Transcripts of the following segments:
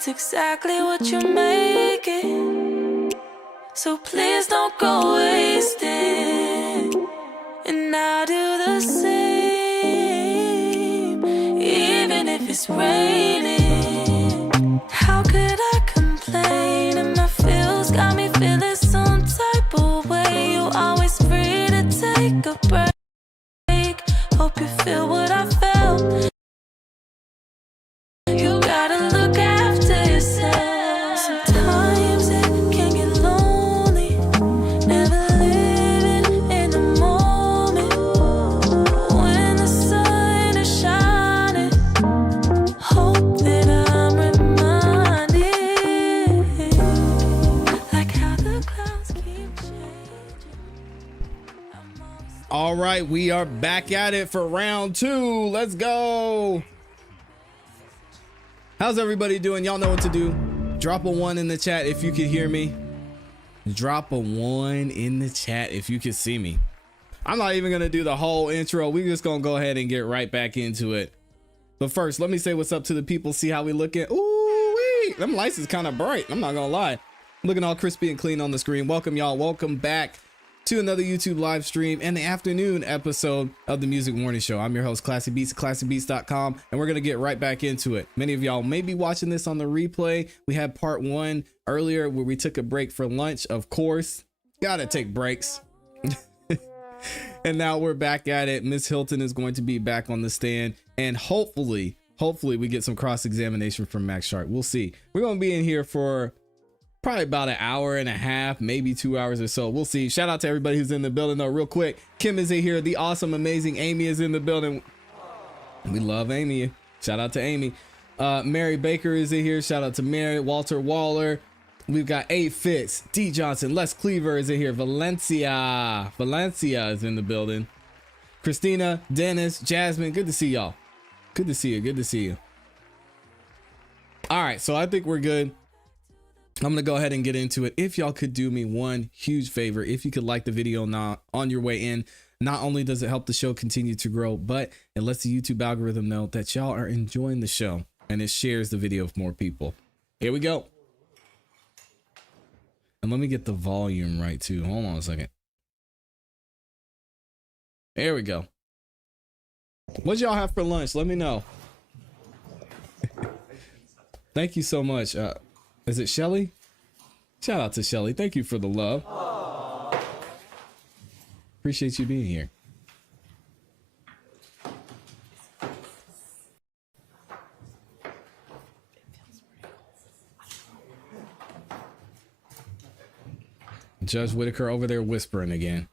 that's exactly what you make it. So please don't go wasting. And I'll do the same, even if it's raining. How could I complain? And my feels got me feeling some type of way. You're always free to take a break. Hope you feel what I felt. You gotta look after yourself. Sometimes it can get lonely, never living in the moment. When the sun is shining, hope that I'm reminded, like how the clouds keep changing. All right, we are back at it for round 2. Let's go. How's everybody doing? Y'all know what to do. Drop a 1 in the chat if you can hear me. Drop a 1 in the chat if you can see me. I'm not even gonna do the whole intro. We're just gonna go ahead and get right back into it. But first, let me say what's up to the people. See how we looking? Ooh, wee. Them lights is kind of bright. I'm not gonna lie. Looking all crispy and clean on the screen. Welcome, y'all. Welcome back to another YouTube live stream and the afternoon episode of the Music Morning Show. I'm your host, ClassE Beats at ClassEbeats.com, and we're gonna get right back into it. Many of y'all may be watching this on the replay. We had part 1 earlier where we took a break for lunch. Of course, gotta take breaks. And now we're back at it. Miss Hilton is going to be back on the stand, and hopefully we get some cross-examination from Max Schardt. We'll see. We're gonna be in here for probably about an hour and a half, maybe 2 hours or so. We'll see. Shout out to everybody who's in the building though. Real quick, Kim is in here. The awesome, amazing Amy is in the building. We love Amy. Shout out to Amy. Mary Baker is in here. Shout out to Mary. Walter Waller. We've got A Fitz, D Johnson, Les Cleaver is in here. Valencia is in the building. Christina, Dennis, Jasmine. Good to see y'all. Good to see you. Good to see you. All right, so I think we're good. I'm gonna go ahead and get into it. If y'all could do me one huge favor, if you could like the video now on your way in, not only does it help the show continue to grow, but it lets the YouTube algorithm know that y'all are enjoying the show and it shares the video with more people. Here we go. And let me get the volume right too. Hold on a second. There we go. What y'all have for lunch? Let me know. Thank you so much. Is it Shelly? Shout out to Shelly. Thank you for the love. Aww. Appreciate you being here. Judge Whitaker over there whispering again.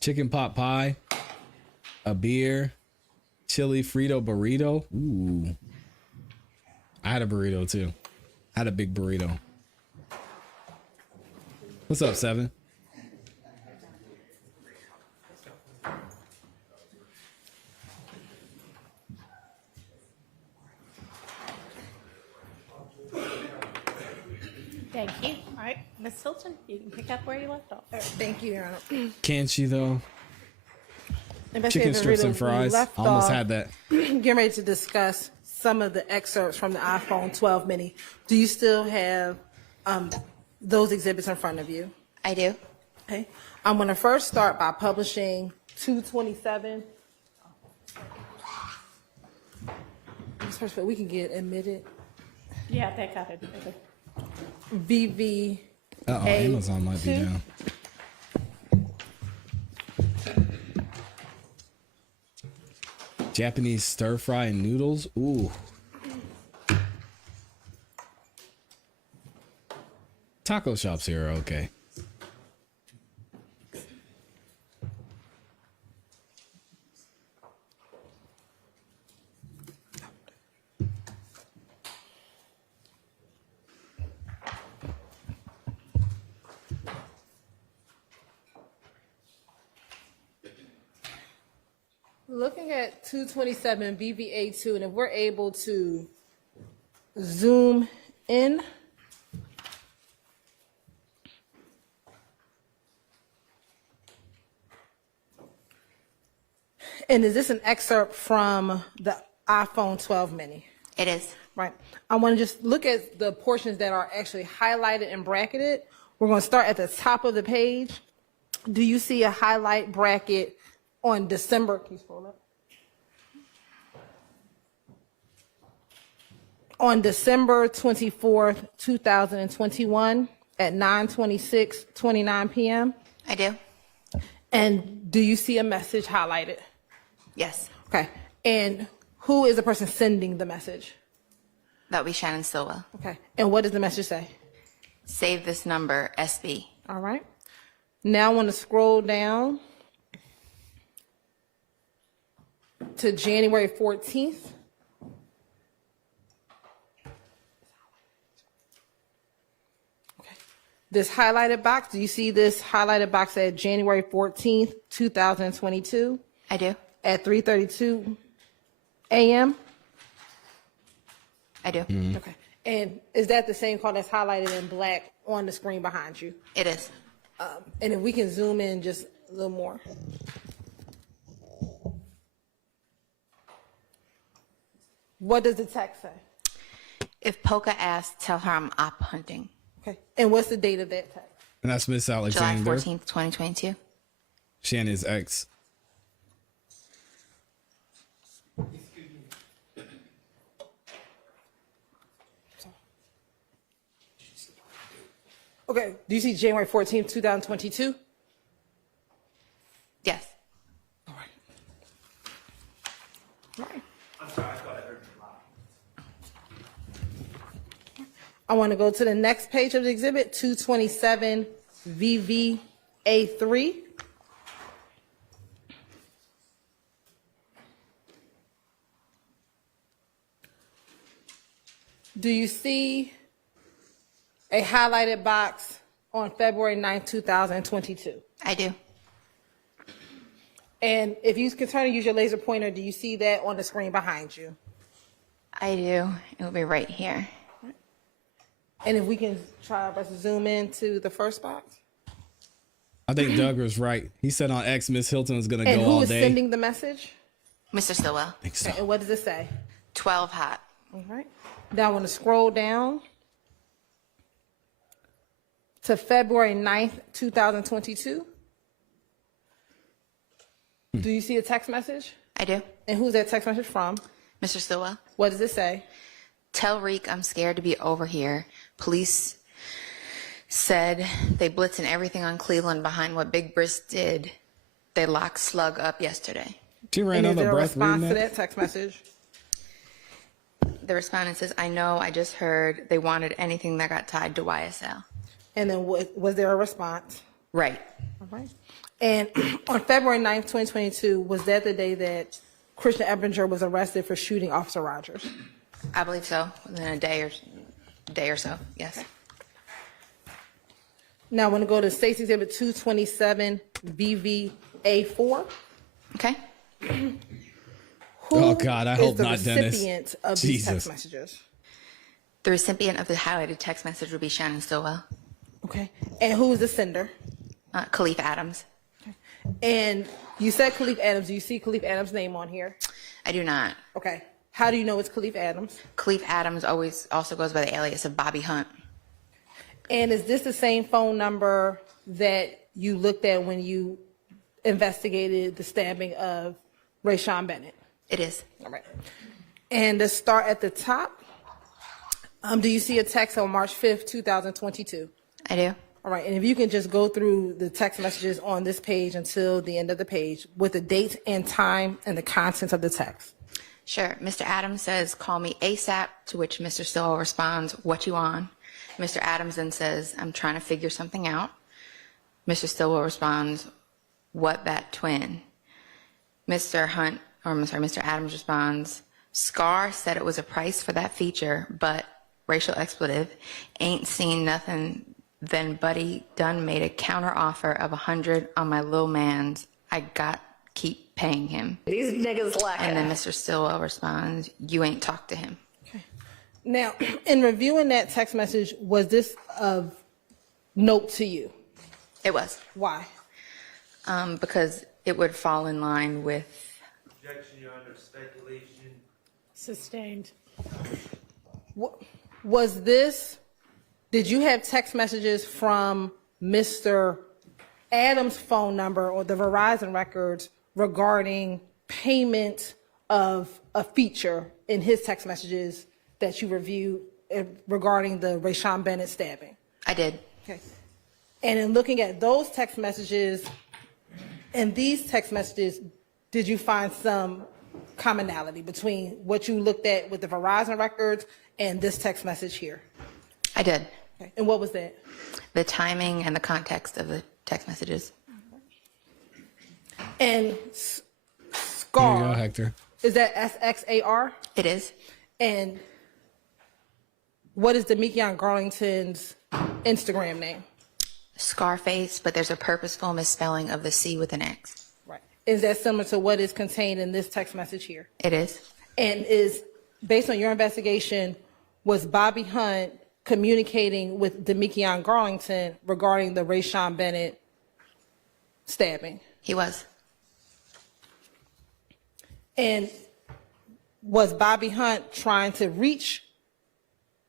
Chicken pot pie, a beer, chili Frito burrito. Ooh, I had a burrito too. I had a big burrito. What's up, Seven? Thank you. All right, Miss Hilton, you can pick up where you left off. Thank you, Your Honor. Can she though? Chicken strips and fries. I almost had that. Getting ready to discuss some of the excerpts from the iPhone 12 mini. Do you still have those exhibits in front of you? I do. Okay. I'm going to first start by publishing 227. First, we can get admitted. Yeah, they got it. VV. Uh-oh, Amazon might be down. Japanese stir fry and noodles. Ooh. Taco shops here are okay. Looking at 227 BBA2, and if we're able to zoom in, And is this an excerpt from the iPhone 12 mini? It is. Right. I want to just look at the portions that are actually highlighted and bracketed. We're going to start at the top of the page. Do you see a highlight bracket on December? Can you scroll up? On December 24th, 2021 at 9:26:29 p.m.? I do. And do you see a message highlighted? Yes. Okay. And who is the person sending the message? That would be Shannon Stillwell. Okay. And what does the message say? Save this number, SB. All right. Now I want to scroll down to January 14th. Okay. This highlighted box, do you see this highlighted box at January 14th, 2022 I do. at 3:32 a.m.? I do. Okay. And is that the same call that's highlighted in black on the screen behind you? It is. And if we can zoom in just a little more. What does the text say? If Polka asks, tell her I'm op hunting. Okay. And what's the date of that text? And that's Miss July Alexander. 14th, 2022. Shannon's ex. Okay. Do you see January 14th, 2022? Yes. All right. All right. I'm sorry, I thought I heard you loud. I want to go to the next page of the exhibit, 227 VVA3. Do you see a highlighted box on February 9th, 2022? I do. And if you continue to use your laser pointer, do you see that on the screen behind you? I do. It will be right here. And if we can try our best to zoom into the first box. I think Doug was right. He said on X, Miss Hilton is going to And go who all is day. sending the message? Mr. Stillwell. I think so. And what does it say? 12 hot. All right. Now I want to scroll down to February 9th, 2022. Do you see a text message? I do. And who's that text message from? Mr. Stillwell. What does it say? Tell Reek I'm scared to be over here. Police said they blitzing everything on Cleveland behind what Big Brisk did. They locked Slug up yesterday. She ran And is out of there a breath response reading to that. that text message? The respondent says, I know, I just heard they wanted anything that got tied to YSL. And then was there a response? Right. All right. And on February 9th, 2022, was that the day that Christian Ebinger was arrested for shooting Officer Rogers? I believe so. Within a day or so. Yes. Now I want to go to State's Exhibit 227 VVA4. Okay. Who Oh, God, I is hope the not, Dennis. recipient of these Jesus. text messages? The recipient of the highlighted text message would be Shannon Stillwell. Okay. And who is the sender? Khalif Adams. And you said Khalif Adams. Do you see Khalif Adams' name on here? I do not. Okay. How do you know it's Khalif Adams? Khalif Adams also goes by the alias of Bobby Hunt. And is this the same phone number that you looked at when you investigated the stabbing of Rayshawn Bennett? It is. All right. And to start at the top, do you see a text on March 5th, 2022? I do. All right. And if you can just go through the text messages on this page until the end of the page with the date and time and the contents of the text. Sure. Mr. Adams says, call me ASAP, to which Mr. Stillwell responds, what you on? Mr. Adams then says, I'm trying to figure something out. Mr. Stillwell responds, what that twin? Mr. Adams responds, Scar said it was a price for that feature, but racial expletive, ain't seen nothing. Then Buddy done made a counter offer of 100 on my little man's. I got keep paying him. These niggas lying. And then Mr. Stillwell responds, you ain't talked to him. Okay. Now, in reviewing that text message, was this of note to you? It was. Why? Because it would fall in line with Sustained. Was this, did you have text messages from Mr. Adams' phone number or the Verizon records regarding payment of a feature in his text messages that you reviewed regarding the Rayshawn Bennett stabbing? I did. Okay. And in looking at those text messages and these text messages, did you find some commonality between what you looked at with the Verizon records and this text message here? I did. Okay. And what was that? The timing and the context of the text messages. And There you go, Scar, Hector. is that SXAR? It is. And what is Demekion Garlington's Instagram name? Scarface, but there's a purposeful misspelling of the C with an X. Right. Is that similar to what is contained in this text message here? It is. And is, based on your investigation, was Bobby Hunt communicating with Demekion Garlington regarding the Rayshawn Bennett stabbing? He was. And was Bobby Hunt trying to reach,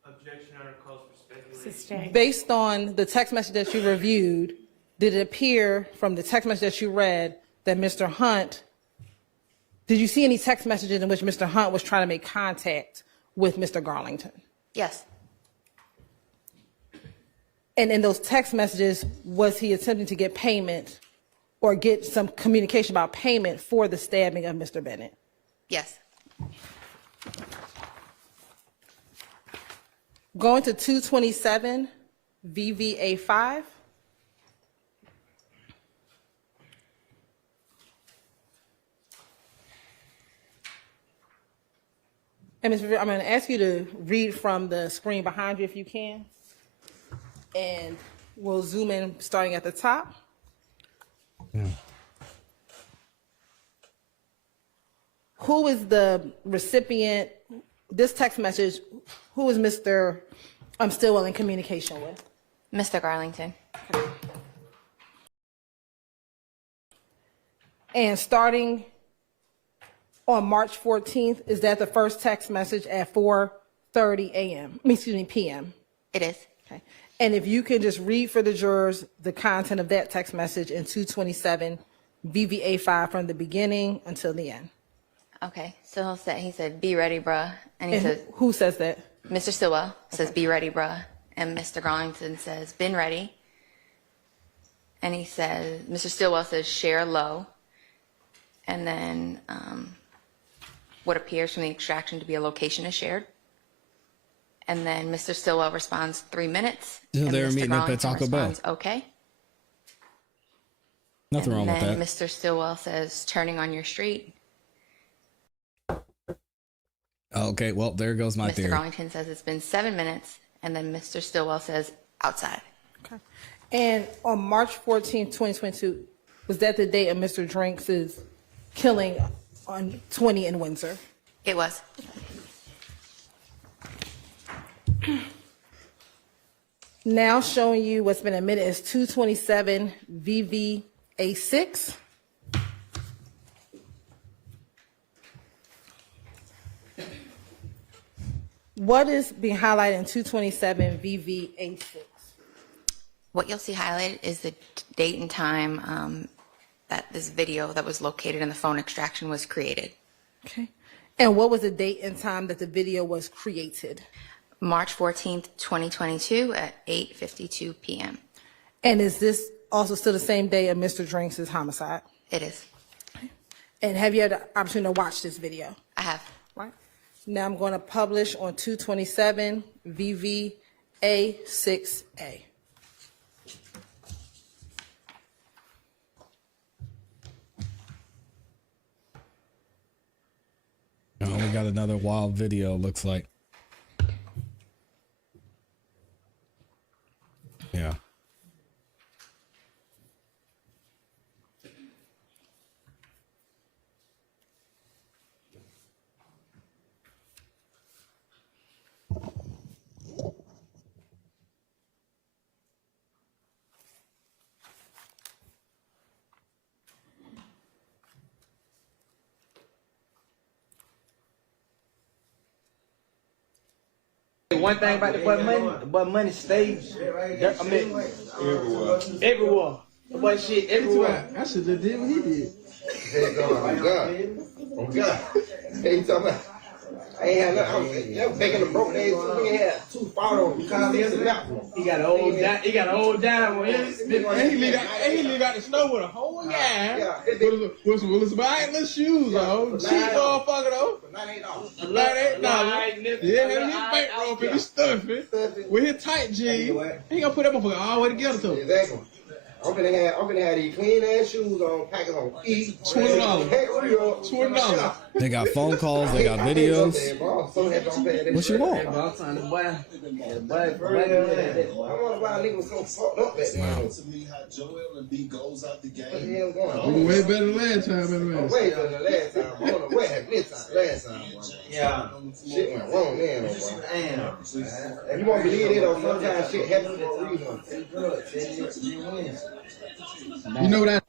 Objection under calls for speculation. Sustained. based on the text message that you reviewed, did it appear from the text message that you read that Mr. Hunt, did you see any text messages in which Mr. Hunt was trying to make contact with Mr. Garlington? Yes. And in those text messages, was he attempting to get payment or get some communication about payment for the stabbing of Mr. Bennett? Yes. Going to 227 VVA 5. And Ms. Rivera, I'm going to ask you to read from the screen behind you if you can. And we'll zoom in starting at the top. Yeah. Who is the recipient, this text message, who is Mr. Stillwell in communication with? Mr. Garlington. And starting on March 14th, is that the first text message at 4:30 a.m.? PM. It is. Okay. And if you can just read for the jurors the content of that text message in 227 VVA 5 from the beginning until the end. Okay. So he said, "Be ready, bruh," and he And says, who says that? Mr. Stillwell says, "Be ready, bruh," and Mr. Garlington says, "Been ready." And he says, Mr. Stillwell says, "Share low," and then what appears from the extraction to be a location is shared. And then Mr. Stillwell responds, 3 minutes. So and they were Mr. meeting up at Garlington Taco Bell. responds, "Okay." Nothing wrong And with then that. Mr. Stillwell says, "Turning on your street." Okay, well, there goes my Mr. theory. Garlington says, "It's been 7 minutes." And then Mr. Stillwell says, "Outside." Okay. And on March 14th, 2022, was that the date of Mr. Drinks' killing on 20 in Windsor? It was. Now showing you what's been admitted as 227 VVA 6. What is being highlighted in 227 VVA 6? What you'll see highlighted is the date and time that this video that was located in the phone extraction was created. Okay. And what was the date and time that the video was created? March 14th, 2022 at 8:52 p.m. And is this also still the same day of Mr. Drinks' homicide? It is. And have you had the opportunity to watch this video? I have. Right. Now I'm going to publish on 227 VVA 6A. Oh, we got another wild video, looks like. Yeah. One thing about the boy money stays. I mean, everywhere. The boy shit everywhere. I should have did what he did. Oh God. Hey, you talking about? I ain't had nothing. I'm baking the broke days. We ain't had 2 photos. He got an old he got an old dime on him. And he leave out the snow with a whole guy. With some little shoes on. Cheap motherfucker though. $98. Yeah, his bankroll and his stuffing. With his tight jeans. He gonna put that motherfucker all the way together to him. Exactly. I'm gonna have these clean ass shoes on, packers on eat. $20. $20. They got phone calls, they got videos. What you want? I want to buy a nigga so fucked up that We way better than last time, man. way better than last time. I don't know what happened last time. Yeah. Shit went wrong then, bro. And you won't believe it, though. Sometimes shit happens for a reason. You know that.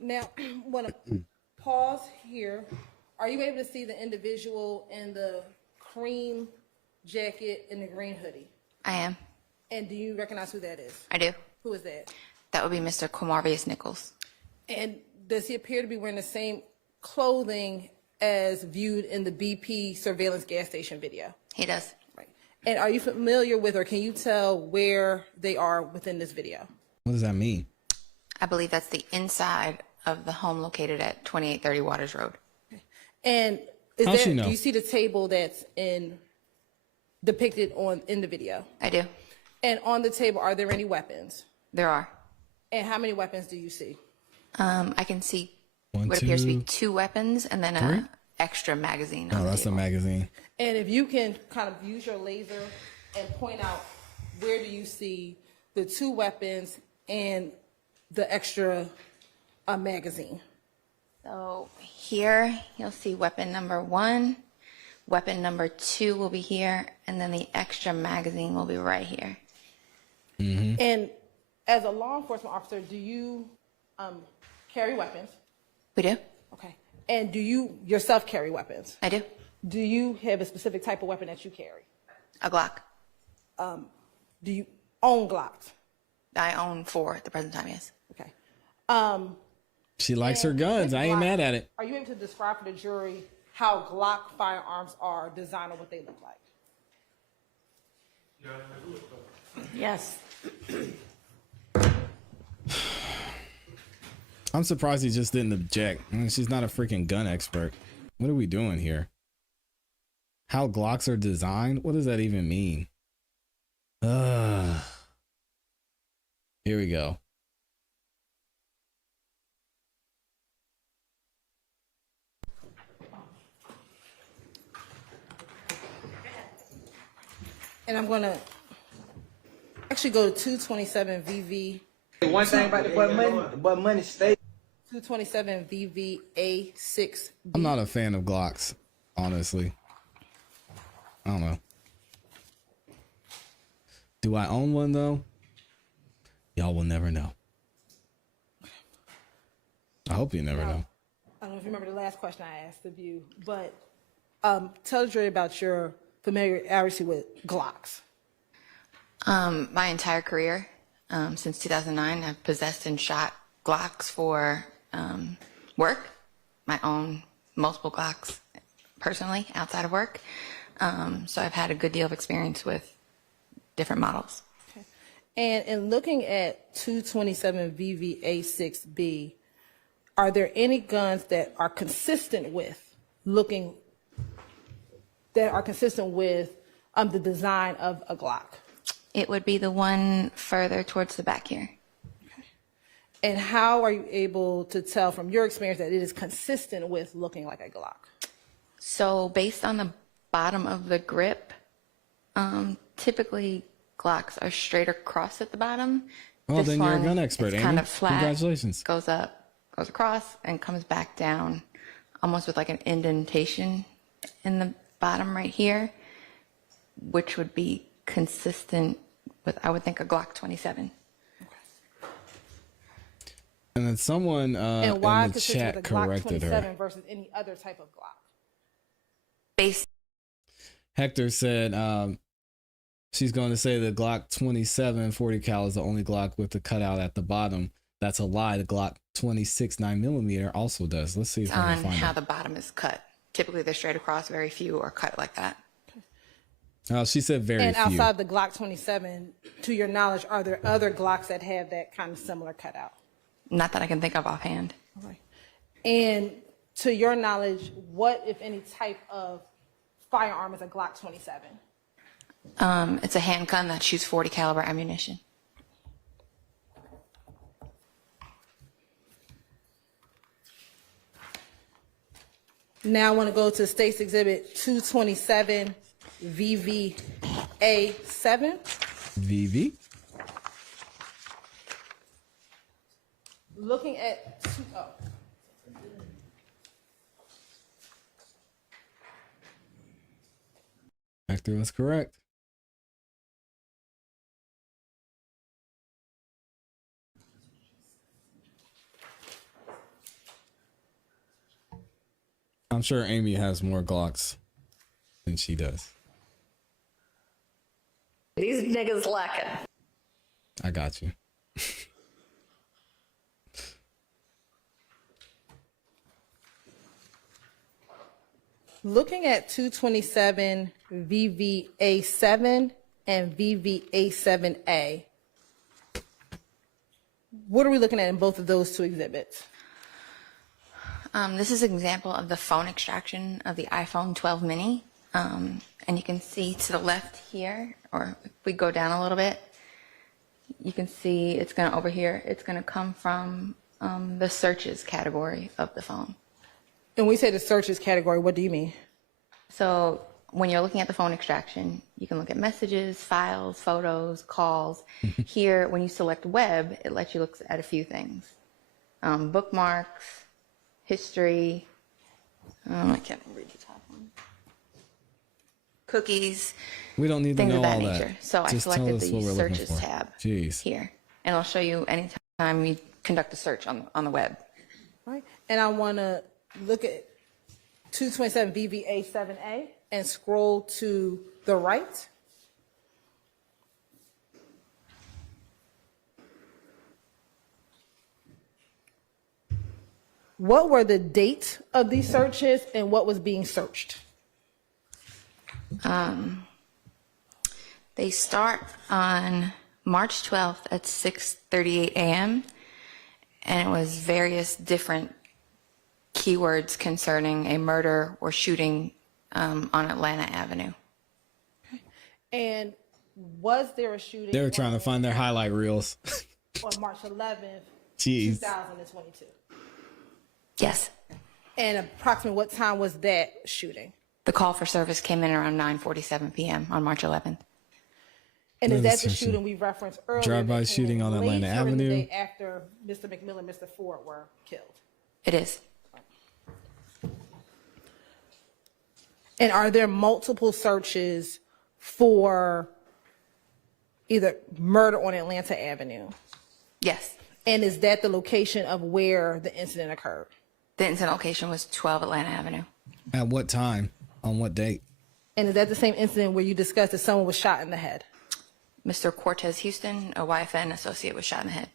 Now, I'm gonna pause here. Are you able to see the individual in the cream jacket and the green hoodie? I am. And do you recognize who that is? I do. Who is that? That would be Mr. Quamarvius Nichols. And does he appear to be wearing the same clothing as viewed in the BP surveillance gas station video? He does. Right. And are you familiar with, or can you tell where they are within this video? What does that mean? I believe that's the inside of the home located at 2830 Waters Road. And How'd she know? do you see the table that's depicted in the video? I do. And on the table, are there any weapons? There are. And how many weapons do you see? I can see One, what appears to be two, 2 weapons and then three? an extra magazine. Oh, on the that's the table. magazine. And if you can kind of use your laser and point out where do you see the 2 weapons and the extra magazine? So here you'll see weapon number 1, weapon number 2 will be here, and then the extra magazine will be right here. And as a law enforcement officer, do you carry weapons? We do? Okay. And do you yourself carry weapons? I do. Do you have a specific type of weapon that you carry? A Glock. Do you own Glocks? I own 4 at the present time, yes. Okay. She likes her guns. I ain't mad at it. Are you able to describe for the jury how Glock firearms are designed or what they look like? Yes. I'm surprised he just didn't object. I mean, she's not a freaking gun expert. What are we doing here? How Glocks are designed? What does that even mean? Here we go. And I'm going to actually go to 227 VV. One thing about the boy money stays. 227 VVA6. I'm not a fan of Glocks, honestly. I don't know. Do I own one though? Y'all will never know. I hope you never know. I don't know if you remember the last question I asked of you, but tell the jury about your familiarity with Glocks. My entire career, since 2009, I've possessed and shot Glocks for work. My own multiple Glocks personally outside of work. So I've had a good deal of experience with different models. Okay. And in looking at 227 VVA6B, are there any guns that are consistent with the design of a Glock? It would be the one further towards the back here. And how are you able to tell from your experience that it is consistent with looking like a Glock? So based on the bottom of the grip, typically Glocks are straight across at the bottom. Well, then you're a gun expert, it's Amy. kind of flat. Congratulations. Goes up, goes across, and comes back down, almost with like an indentation in the bottom right here, which would be consistent with, I would think, a Glock 27. And then someone And why in the consistent chat with a Glock corrected 27 her. versus any other type of Glock? Based Hector said she's going to say the Glock 27 40 cal is the only Glock with the cutout at the bottom. That's a lie. The Glock 26 9mm also does. Let's see if I On can find how it. the bottom is cut. Typically, they're straight across. Very few are cut like that. She said very And few. outside the Glock 27, to your knowledge, are there other Glocks that have that kind of similar cutout? Not that I can think of offhand. Okay. And to your knowledge, what, if any, type of firearm is a Glock 27? It's a handgun that shoots 40 caliber ammunition. Now I want to go to State's Exhibit 227 VVA7. VV. Looking at Hector was correct. I'm sure Amy has more Glocks than she does. These niggas lacking. I got you. looking at 227 VVA7 and VVA7A. What are we looking at in both of those two exhibits? This is an example of the phone extraction of the iPhone 12 mini. And you can see to the left here, or if we go down a little bit, you can see it's going to over here. It's going to come from the searches category of the phone. And when we say the searches category, what do you mean? So when you're looking at the phone extraction, you can look at messages, files, photos, calls. Here, when you select web, it lets you look at a few things. Bookmarks, history, I can't read the top one. Cookies. We don't need to things know of that all nature. that. So Just I tell selected us what the we're looking searches for. tab Jeez. here. And I'll show you anytime you conduct a search on the web. Right. And I want to look at 227 VVA7A and scroll to the right. What were the dates of these searches and what was being searched? They start on March 12th at 6:38 a.m. and it was various different keywords concerning a murder or shooting on Atlanta Avenue. And was there a shooting? They were trying to find their highlight reels. on March 11th, Jeez. 2022. Yes. And approximately what time was that shooting? The call for service came in around 9:47 p.m. on March 11th. And is that the Searching. shooting we referenced earlier? Drive-by that came shooting in on Atlanta later in the Avenue? day after Mr. McMillan and Mr. Ford were killed. It is. And are there multiple searches for either murder on Atlanta Avenue? Yes. And is that the location of where the incident occurred? The incident location was 12 Atlanta Avenue. At what time? On what date? And is that the same incident where you discussed that someone was shot in the head? Mr. Cortez Houston, a YFN associate, was shot in the head.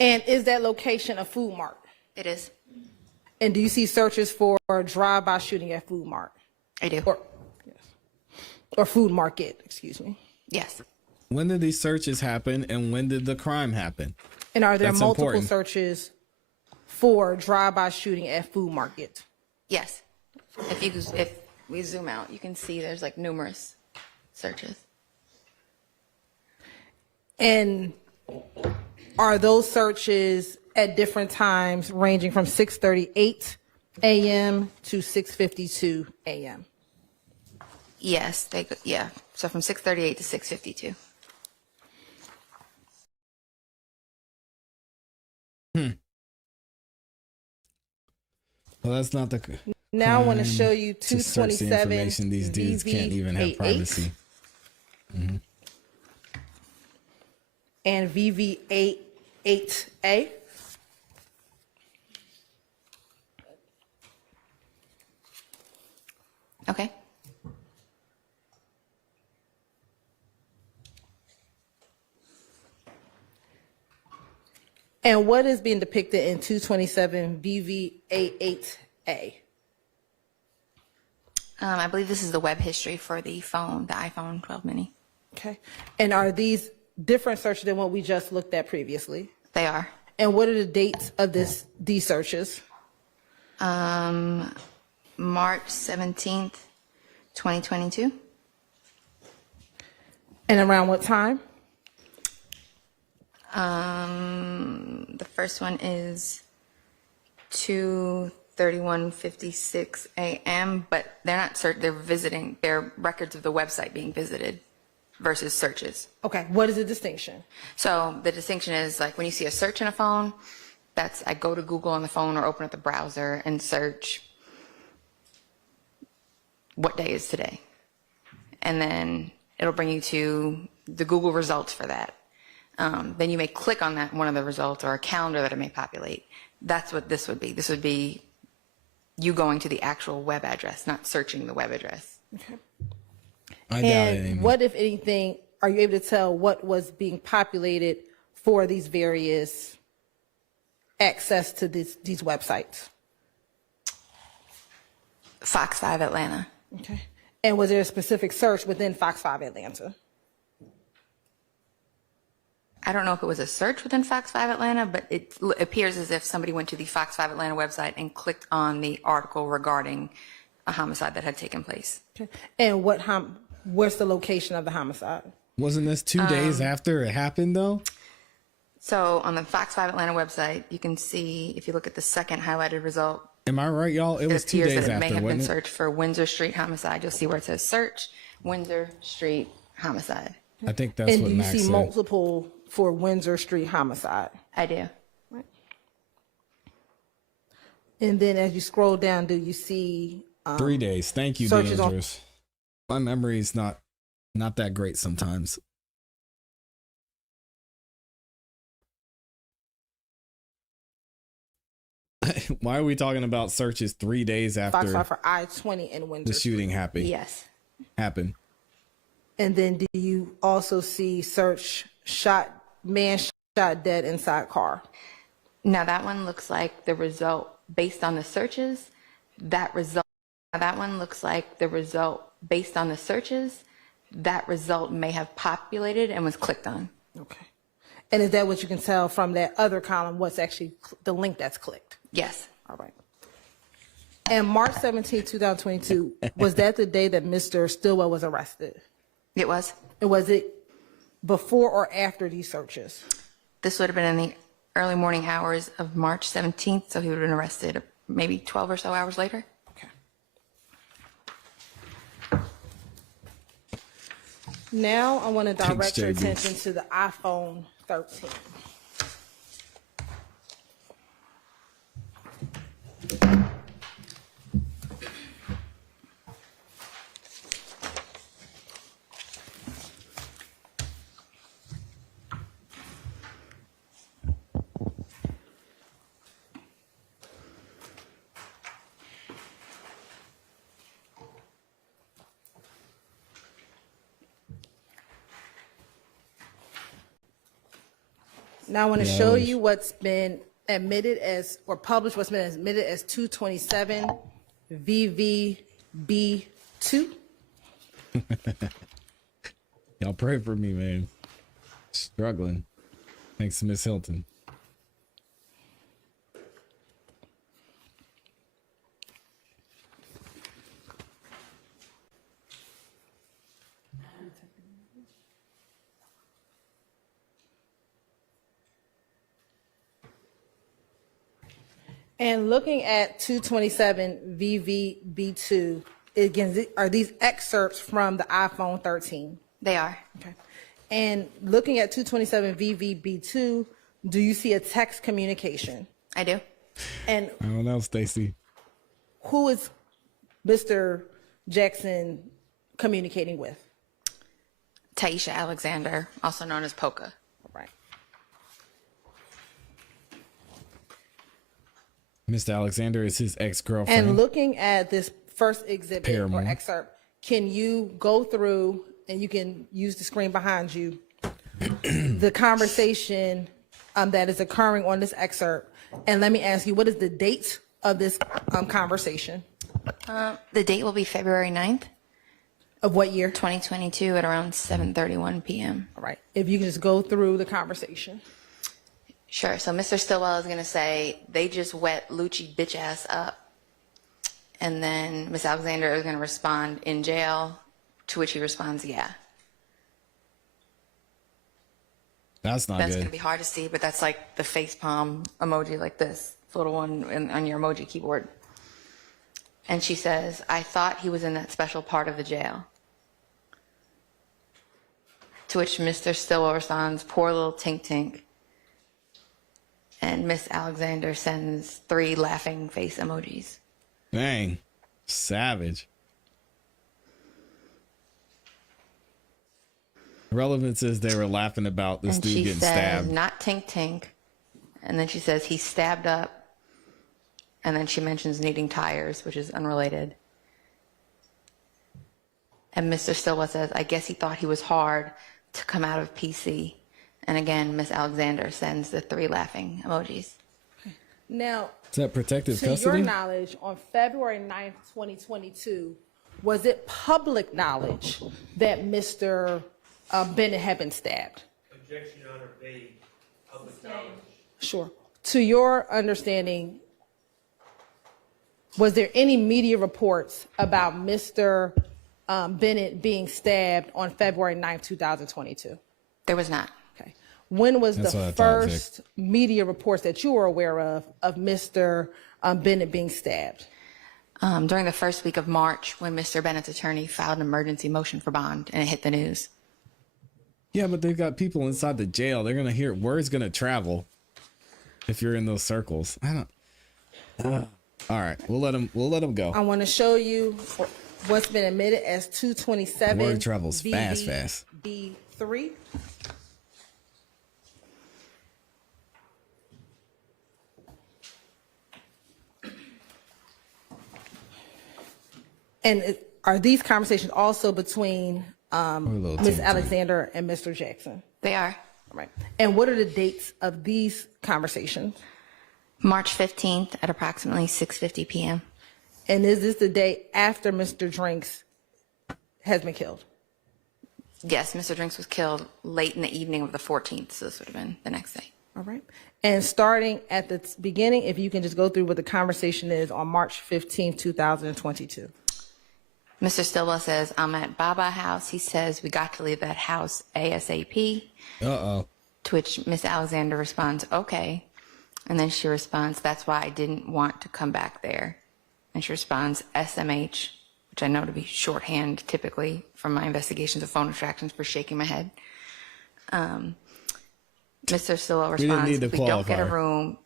And is that location a food mart? It is. And do you see searches for drive-by shooting at food mart? I do. Or food market, excuse me. Yes. When did these searches happen and when did the crime happen? And are there That's multiple important. searches for drive-by shooting at food market? Yes. If we zoom out, you can see there's like numerous searches. And are those searches at different times ranging from 6:38 a.m. to 6:52 a.m.? Yes, yeah. So from 6:38 to 6:52. Well, that's not the. Now I want to crime show you to search the 227 information. These dudes can't even have VV88 privacy. and VV88A. Okay. And what is being depicted in 227 VV88A? I believe this is the web history for the phone, the iPhone 12 mini. Okay. And are these different searches than what we just looked at previously? They are. And what are the dates of these searches? March 17th, 2022. And around what time? The first one is 2:31:56 a.m., but they're not they're visiting, they're records of the website being visited versus searches. Okay, what is the distinction? So the distinction is like when you see a search in a phone, that's I go to Google on the phone or open up the browser and search what day is today. And then it'll bring you to the Google results for that. Then you may click on that one of the results or a calendar that it may populate. That's what this would be. This would be you going to the actual web address, not searching the web address. Okay. I doubt it. And what, if anything, are you able to tell what was being populated for these various access to these websites? Fox 5 Atlanta. Okay. And was there a specific search within Fox 5 Atlanta? I don't know if it was a search within Fox 5 Atlanta, but it appears as if somebody went to the Fox 5 Atlanta website and clicked on the article regarding a homicide that had taken place. Okay. And where's the location of the homicide? Wasn't this 2 days after it happened, though? So on the Fox 5 Atlanta website, you can see, if you look at the second highlighted result, Am I right, y'all? It was 2 appears days that it may after, have been wasn't it? searched for Windsor Street homicide. You'll see where it says search, Windsor Street homicide. I think that's And what do you Max see said. multiple for Windsor Street homicide? I do. And then as you scroll down, do you see 3 days. Thank you, searches on- Dangerous. My memory is not that great sometimes. Why are we talking about searches 3 days Fox after 5 for I-20 and Windsor the shooting happened? Yes. Happened. And then do you also see search man shot dead inside car? Now that one looks like the result based on the searches. That result may have populated and was clicked on. Okay. And is that what you can tell from that other column, what's actually the link that's clicked? Yes. All right. And March 17, 2022, was that the day that Mr. Stillwell was arrested? It was. And was it before or after these searches? This would have been in the early morning hours of March 17th, so he would have been arrested maybe 12 or so hours later. Okay. Now I want to direct your JB. attention to the iPhone 13. Now I want to show you what's been admitted as, or published, what's been admitted as 227 VVB2. Y'all pray for me, man. Struggling. Thanks to Miss Hilton. And looking at 227 VVB2, again, are these excerpts from the iPhone 13? They are. Okay. And looking at 227 VVB2, do you see a text communication? I do. And I don't know, Stacy. who is Mr. Jackson communicating with? Taisha Alexander, also known as Polka. Right. Mr. Alexander is his ex-girlfriend. And looking at this first exhibit Paramore. or excerpt, can you go through, and you can use the screen behind you, the conversation that is occurring on this excerpt? And let me ask you, what is the date of this conversation? The date will be February 9th, Of what year? 2022 at around 7:31 p.m. All right. If you can just go through the conversation. Sure. So Mr. Stillwell is going to say, they just wet Lucci bitch ass up. And then Miss Alexander is going to respond, in jail, to which he responds, yeah. That's not That's good. going to be hard to see, but that's like the face palm emoji, like this little one on your emoji keyboard. And she says, I thought he was in that special part of the jail. To which Mr. Stillwell responds, poor little tink tink. And Miss Alexander sends 3 laughing face emojis. Dang. Savage. Relevance is they were laughing about this And dude she getting says, stabbed. not tink tink. And then she says, he's stabbed up. And then she mentions needing tires, which is unrelated. And Mr. Stillwell says, I guess he thought he was hard to come out of PC. And again, Miss Alexander sends the 3 laughing emojis. Now, Is that protective to custody? your knowledge, on February 9th, 2022, was it public knowledge that Mr. Bennett had been stabbed? Objection, Your Honor, vague, public knowledge. Sure. To your understanding, was there any media reports about Mr. Bennett being stabbed on February 9th, 2022? There was not. Okay. When was That's what I the thought, Vic. first media reports that you were aware of Mr. Bennett being stabbed? During the first week of March, when Mr. Bennett's attorney filed an emergency motion for bond, and it hit the news. Yeah, but they've got people inside the jail. They're gonna hear word's gonna travel if you're in those circles. I don't. All right, we'll let them go. I want to show you what's been admitted as 227. Word travels fast. B3. And are these conversations also between Ms. Alexander and Mr. Jackson? They are. All right. And what are the dates of these conversations? March 15th at approximately 6:50 p.m. And is this the day after Mr. Drinks has been killed? Yes, Mr. Drinks was killed late in the evening of the 14th, so this would have been the next day. All right. And starting at the beginning, if you can just go through what the conversation is on March 15th, 2022. Mr. Stillwell says, I'm at Baba House. He says, we got to leave that house ASAP. Uh-oh. To which Miss Alexander responds, okay. And then she responds, that's why I didn't want to come back there. And she responds, SMH, which I know to be shorthand typically from my investigations of phone extractions for shaking my head. Mr. Stillwell We didn't responds, need to if we don't get a qualify. room,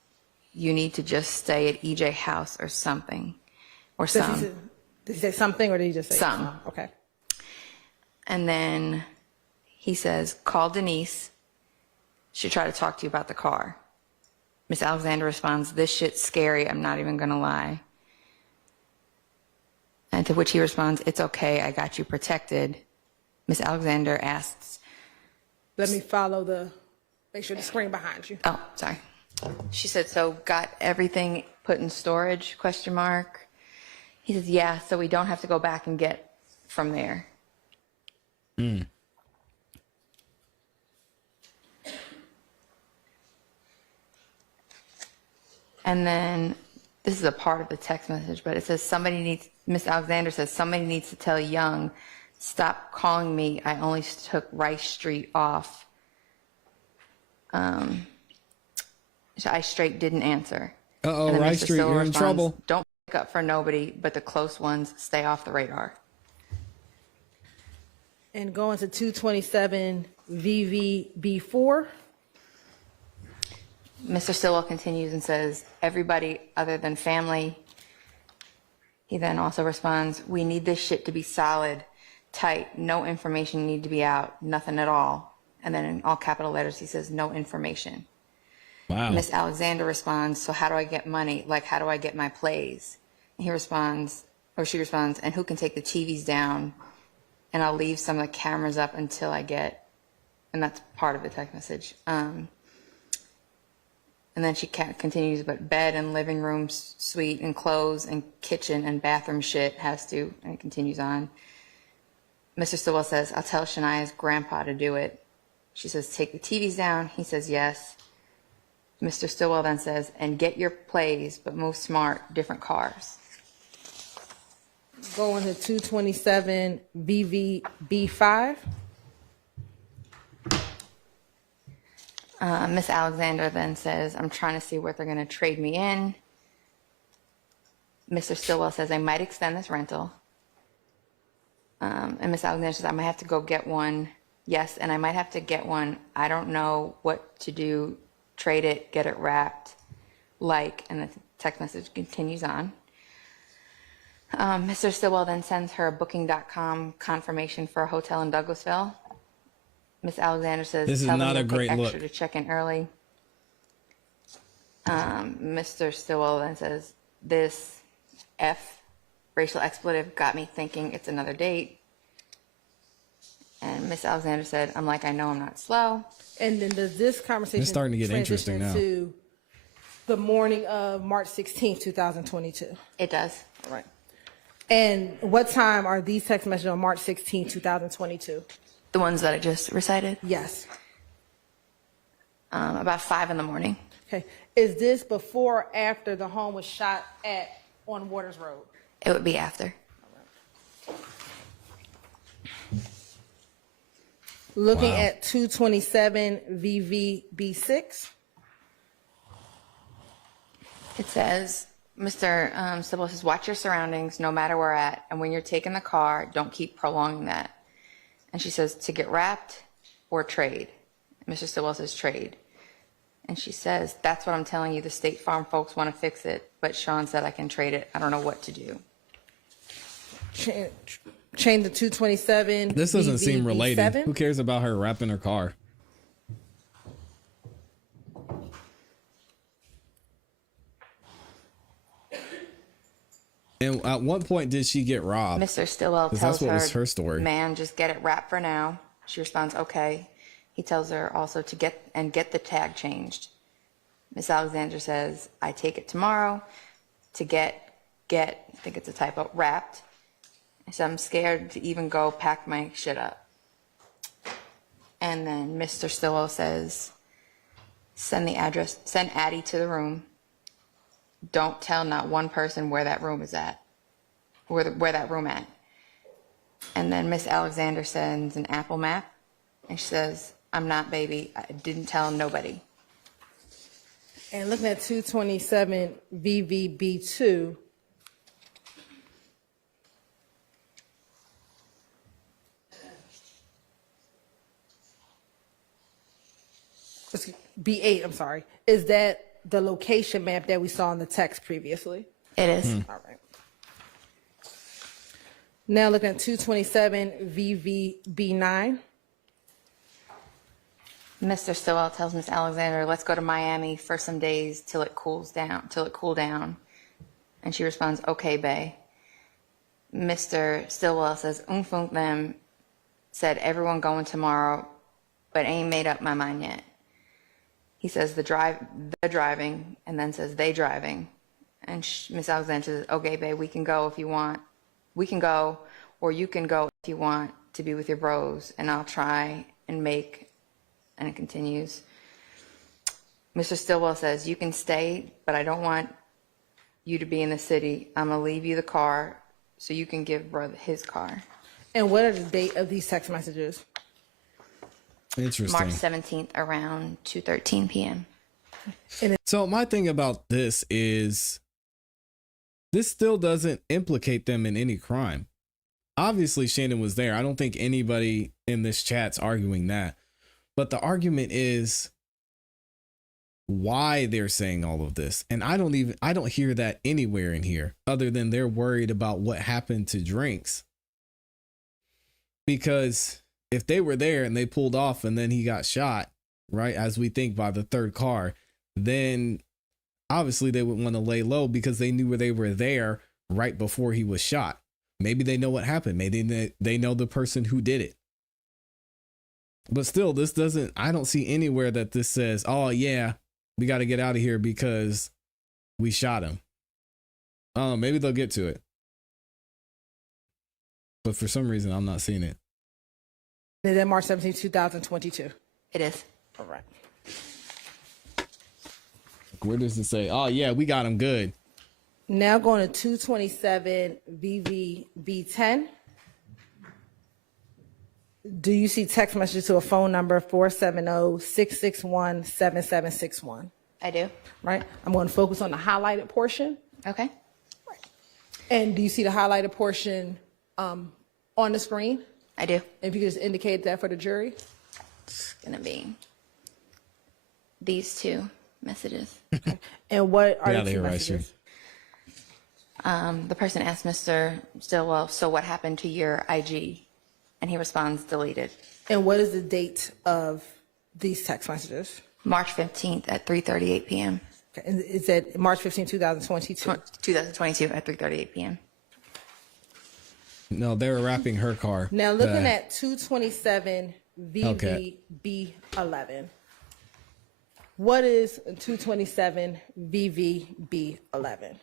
you need to just stay at EJ House or something. Or some. Did he say something or did he just say Some. Okay. And then he says, call Denise. She'll try to talk to you about the car. Miss Alexander responds, this shit's scary. I'm not even going to lie. And to which he responds, it's okay. I got you protected. Miss Alexander asks, Let me make sure the screen behind you. oh, sorry. She said, so got everything put in storage, question mark. He says, yeah, so we don't have to go back and get from there. And then this is a part of the text message, but it says Miss Alexander says, somebody needs to tell Young, stop calling me. I only took Rice Street off. I straight didn't answer. Uh-oh, And then Rice Mr. Street, Silver you're in responds, trouble. Don't pick up for nobody, but the close ones stay off the radar. And going to 227 VVB4. Mr. Stillwell continues and says, everybody other than family. He then also responds, we need this shit to be solid, tight, no information need to be out, nothing at all. And then in all capital letters, he says, no information. Wow. Miss Alexander responds, so how do I get money? Like, how do I get my plays? And he responds, or she responds, and who can take the TVs down, and I'll leave some of the cameras up until I get, and that's part of the text message. And then she continues, but bed and living room suite and clothes and kitchen and bathroom shit has to, and it continues on. Mr. Stillwell says, I'll tell Shania's grandpa to do it. She says, take the TVs down. He says, yes. Mr. Stillwell then says, and get your plays, but move smart, different cars. Going to 227 VVB5. Miss Alexander then says, I'm trying to see what they're going to trade me in. Mr. Stillwell says, I might extend this rental. And Miss Alexander says, I might have to go get one. Yes, and I might have to get one. I don't know what to do. Trade it, get it wrapped, and the text message continues on. Mr. Stillwell then sends her a Booking.com confirmation for a hotel in Douglasville. Miss Alexander says, this is tell not them a to pay great extra look. to check in early. Mr. Stillwell then says, this F racial expletive got me thinking it's another date. And Miss Alexander said, I'm like, I know I'm not slow. And then does this conversation It's starting to get interesting now. to the morning of March 16th, 2022? It does. All right. And what time are these text messages on March 16th, 2022? The ones that I just recited? Yes. About 5 in the morning. Okay. Is this before or after the home was shot at on Waters Road? It would be after. Looking Wow. at 227 VVB6. It says, Mr. Stillwell says, watch your surroundings no matter where at, and when you're taking the car, don't keep prolonging that. And she says, to get wrapped or trade. Mr. Stillwell says, trade. And she says, that's what I'm telling you. The State Farm folks want to fix it, but Sean said I can trade it. I don't know what to do. Chain the 227. This doesn't seem related. VVB7. Who cares about her wrapping her car? And at what point did she get robbed? Mr. Stillwell 'Cause tells that's what her, was her story. man, just get it wrapped for now. She responds, okay. He tells her also to get the tag changed. Miss Alexander says, I take it tomorrow to get, I think it's a typo, wrapped. So I'm scared to even go pack my shit up. And then Mr. Stillwell says, send the address, send Addie to the room. Don't tell not one person where that room is at, where that room at. And then Miss Alexander sends an Apple map, and she says, I'm not, baby. I didn't tell nobody. And looking at 227 VVB2. B8, I'm sorry. Is that the location map that we saw in the text previously? It is. All right. Now looking at 227 VVB9. Mr. Stillwell tells Miss Alexander, let's go to Miami for some days till it cools down, And she responds, okay, bae. Mr. Stillwell says, them, said everyone going tomorrow, but ain't made up my mind yet. He says the driving, and then says they driving. And Miss Alexander says, okay, babe, we can go if you want. We can go, or you can go if you want to be with your bros, and I'll try and make, and it continues. Mr. Stillwell says, you can stay, but I don't want you to be in the city. I'm going to leave you the car so you can give brother his car. And what are the date of these text messages? Interesting. March 17th around 2:13 p.m. So my thing about this is this still doesn't implicate them in any crime. Obviously, Shannon was there. I don't think anybody in this chat's arguing that. But the argument is why they're saying all of this. And I don't hear that anywhere in here other than they're worried about what happened to Drinks. Because if they were there and they pulled off and then he got shot, right, as we think by the third car, then obviously they would want to lay low because they knew they were there right before he was shot. Maybe they know what happened. Maybe they know the person who did it. But still, this doesn't, I don't see anywhere that this says, oh yeah, we got to get out of here because we shot him. Oh, maybe they'll get to it. But for some reason, I'm not seeing it. And then March 17, 2022. It is. All right. Where does it say, oh yeah, we got him good? Now going to 227 VVB10. Do you see text message to a phone number 470-661-7761? I do. Right? I'm going to focus on the highlighted portion. Okay. And do you see the highlighted portion on the screen? I do. If you could just indicate that for the jury. It's going to be these two messages. And what are Get the out of two here, messages? The person asked Mr. Stillwell, so what happened to your IG? And he responds, deleted. And what is the date of these text messages? March 15th at 3:38 p.m. Okay. And is that March 15, 2022? 2022 at 3:38 p.m. No, they were wrapping her car. Now looking at 227 VVB11. What is 227 VVB11?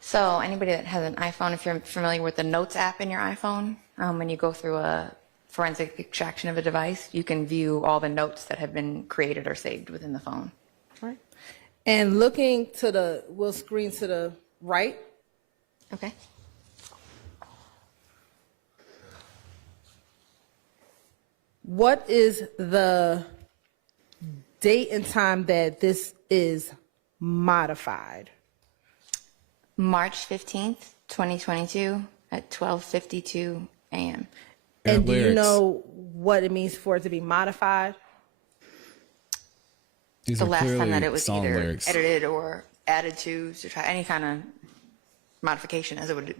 So anybody that has an iPhone, if you're familiar with the Notes app in your iPhone, when you go through a forensic extraction of a device, you can view all the notes that have been created or saved within the phone. Right. And looking to the, we'll screen to the right. Okay. What is the date and time that this is modified? March 15th, 2022 at 12:52 a.m. And do you know what it means for it to be modified? These The are last time clearly that it was song either lyrics. edited or added to try any kind of modification as it would.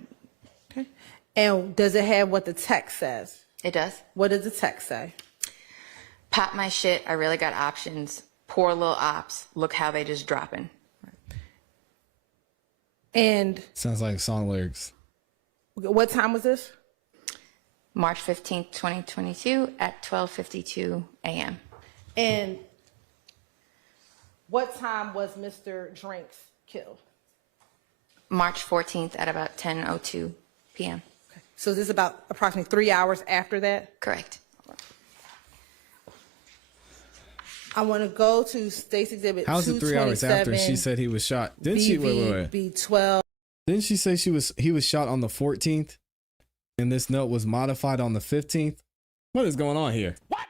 Okay. And does it have what the text says? It does. What does the text say? Pop my shit, I really got options. Poor little ops, look how they just dropping. And Sounds like song lyrics. what time was this? March 15th, 2022 at 12:52 a.m. And what time was Mr. Drinks killed? March 14th at about 10:02 p.m. Okay. So this is about approximately 3 hours after that? Correct. I want to go to State's Exhibit 227. How's it 3 hours after she said he was shot? Didn't she? Wait. B12. Didn't she say he was shot on the 14th, and this note was modified on the 15th? What is going on here? What?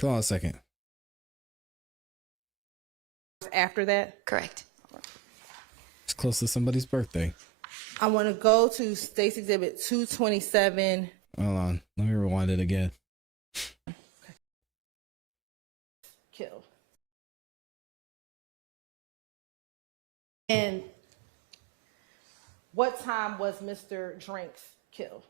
Hold on a second. After that? Correct. It's close to somebody's birthday. I want to go to State's Exhibit 227. Hold on. Let me rewind it again. Killed. And what time was Mr. Drinks killed?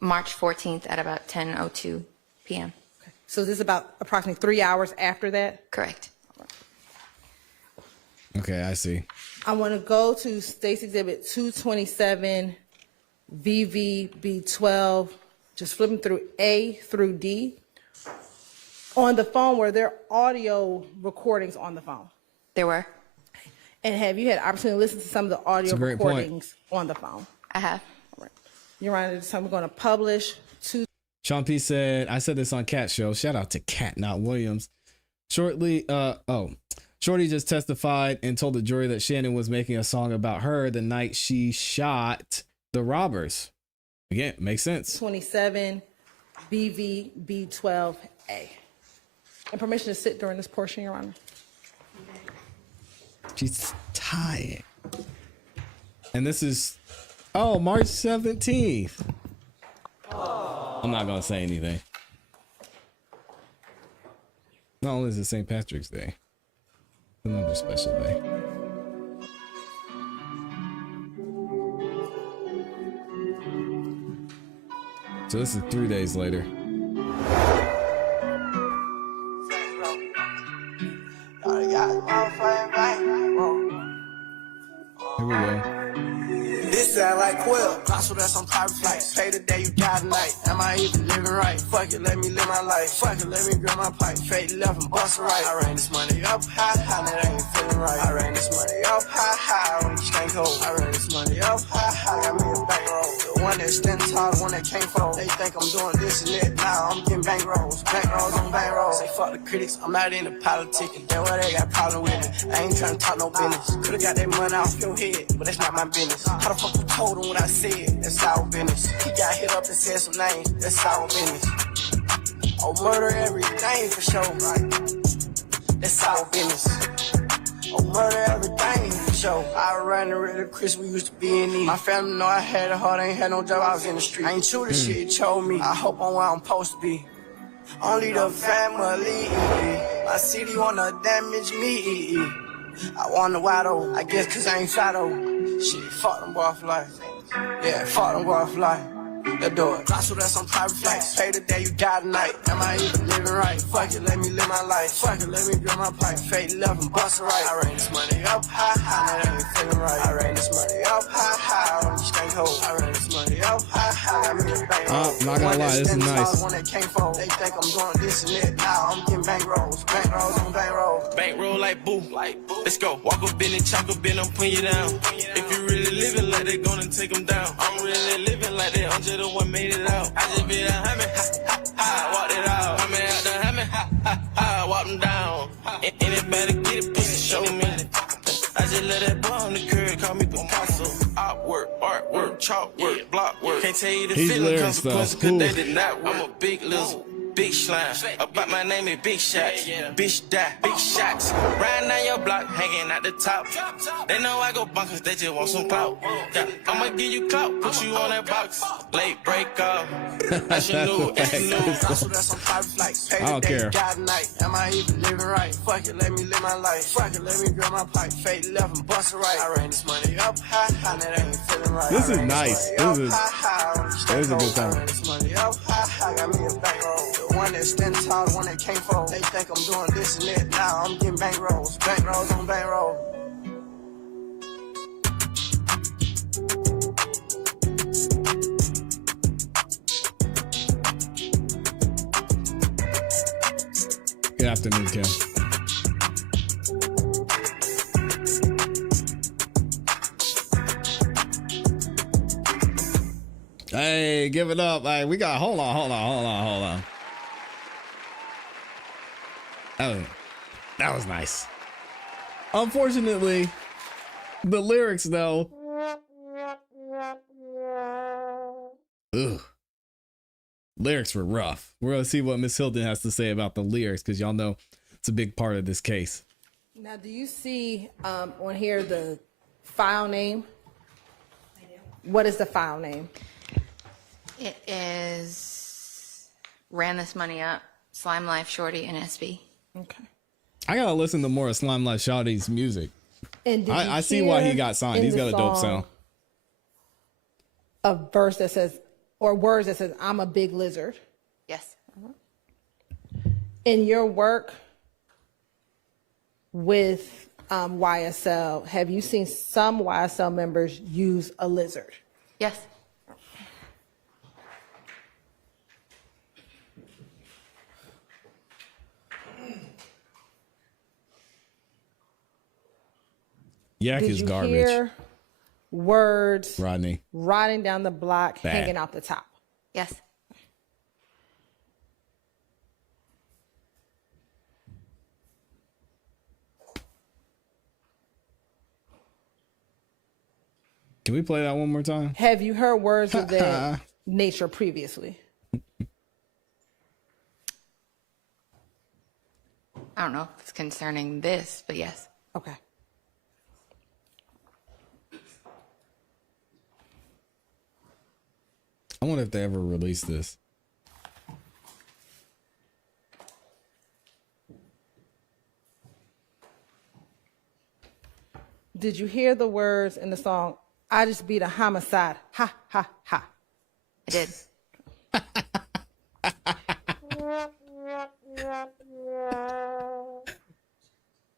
March 14th at about 10:02 p.m. Okay. So this is about approximately 3 hours after that? Correct. Okay, I see. I want to go to State's Exhibit 227 VVB12, just flipping through A through D. On the phone, were there audio recordings on the phone? There were. And have you had opportunity to listen to some of the audio That's a great point. recordings on the phone? I have. Your Honor, this time we're going to publish two. Sean P said, I said this on Cat Show. Shout out to Cat, not Williams. Shorty just testified and told the jury that Shannon was making a song about her the night she shot the robbers. Again, makes sense. 27 BVB12A. And permission to sit during this portion, Your Honor. She's tired. And this is, March 17th. I'm not going to say anything. Not only is it St. Patrick's Day, it's another special day. So this is 3 days later. Here we go. This sound like Quill. Also, that's on private flights. Pay the day you die tonight. Am I even living right? Fuck it, let me live my life. Fuck it, let me grab my pipe. Fade left and bust it right. I ran this money up high, high, that ain't feeling right. I ran this money up high, high, when you stank cold. I ran this money up high, high, got me a bankroll. The one that stands tall, the one that can't fold. They think I'm doing this and that. Nah, I'm getting bankrolls. Bankrolls on bankrolls. Say fuck the critics, I'm not into politicking. That's why they got problem with me. I ain't trying to talk no business. Could've got that money off your head, but that's not my business. How the fuck you told him what I said? That's our business. He got hit up and said some names. That's our business. Oh, murder everything for sure, right? That's our business. Oh, murder everything for sure. I ran the red of Chris, we used to be in need. My family know I had it hard, I ain't had no job, I was in the street. I ain't true to shit, you told me. I hope I'm where I'm supposed to be. Only the family. My city wanna damage me. I wonder why though. I guess cause I ain't fat though. Shit, fuck them boy for life. Yeah, fuck them boy for life. Let's do it. Also, that's on private flights. Pay the day you die tonight. Am I even living right? Fuck it, let me live my life. Fuck it, let me grab my pipe. Fade left and bust it right. I ran this money up high, high, that ain't feeling right. I ran this money up high, high, when you stank cold. I ran this money up high, high, got me a bankroll. Not gonna lie, this is nice. One that can't fold. They think I'm doing this and that. Now I'm getting bankrolls. Bankrolls on bankrolls. Bankroll like boo. Let's go. Walk up in it, chop up in, I'm putting you down. If you really living like they gonna take them down. I'm really living like they under the one made it out. I just be the hammer, ha, ha, ha, walked it out. Hammer out the hammer, ha, ha, ha, walk them down. Anybody get a piece of show me. I just let that boy on the curb, call me Picasso. Artwork, chalk work, block work. Can't tell you the feeling consequences, cause they did not work. I'm a big lizard. Big slime, about my name is Big Shots. Bitch die, big shots. Riding down your block, hanging at the top. They know I go bonkers, they just want some clout. Yeah, I'ma give you clout, put you on that box. Late break up. That's your new, that's your new. I don't care. Am I even living right? Fuck it, let me live my life. Fuck it, let me grab my pipe. Fade left and bust it right. I ran this money up high, high, that ain't feeling right. This is nice. This is a good time. I ran this money up high, high, got me a bankroll. The one that stands tall, the one that can't fold. They think I'm doing this and that. Now I'm getting bankrolls. Bankrolls on bankroll. Good afternoon, Kim. Hey, give it up. Hey, we got, hold on. That was nice. Unfortunately, the lyrics though. Ugh. Lyrics were rough. We're gonna see what Miss Hilton has to say about the lyrics, because y'all know it's a big part of this case. Now, do you see on here the file name? I do. What is the file name? It is Ran This Money Up, Slime Life, Shorty, and SB. Okay. I gotta listen to more of Slime Life Shawty's music. And I see why he got signed. He's got a dope sound. A verse that says, or words that says, "I'm a big lizard." Yes. In your work with YSL, have you seen some YSL members use a lizard? Yes. Yak Did is you garbage. hear words Rodney riding down the block, Bad. hanging out the top? Yes. Can we play that one more time? Have you heard words of that nature previously? I don't know if it's concerning this, but yes. Okay. I wonder if they ever release this. Did you hear the words in the song, "I just beat a homicide, ha, ha, ha"? I did.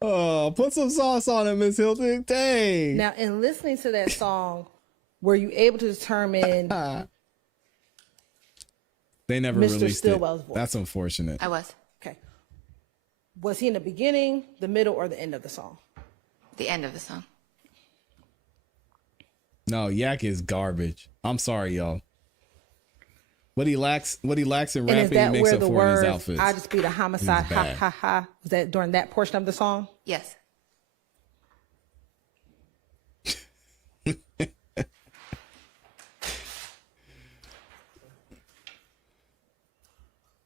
Oh, put some sauce on it, Miss Hilton. Dang. Now, in listening to that song, were you able to determine they never Mr. released Stillwell's it. voice? That's unfortunate. I was. Okay. Was he in the beginning, the middle, or the end of the song? The end of the song. No, Yak is garbage. I'm sorry, y'all. What he lacks in And is rapping, he that makes where up the for in his words, outfits. I just beat a homicide, It's ha, bad. ha, ha. Was that during that portion of the song? Yes.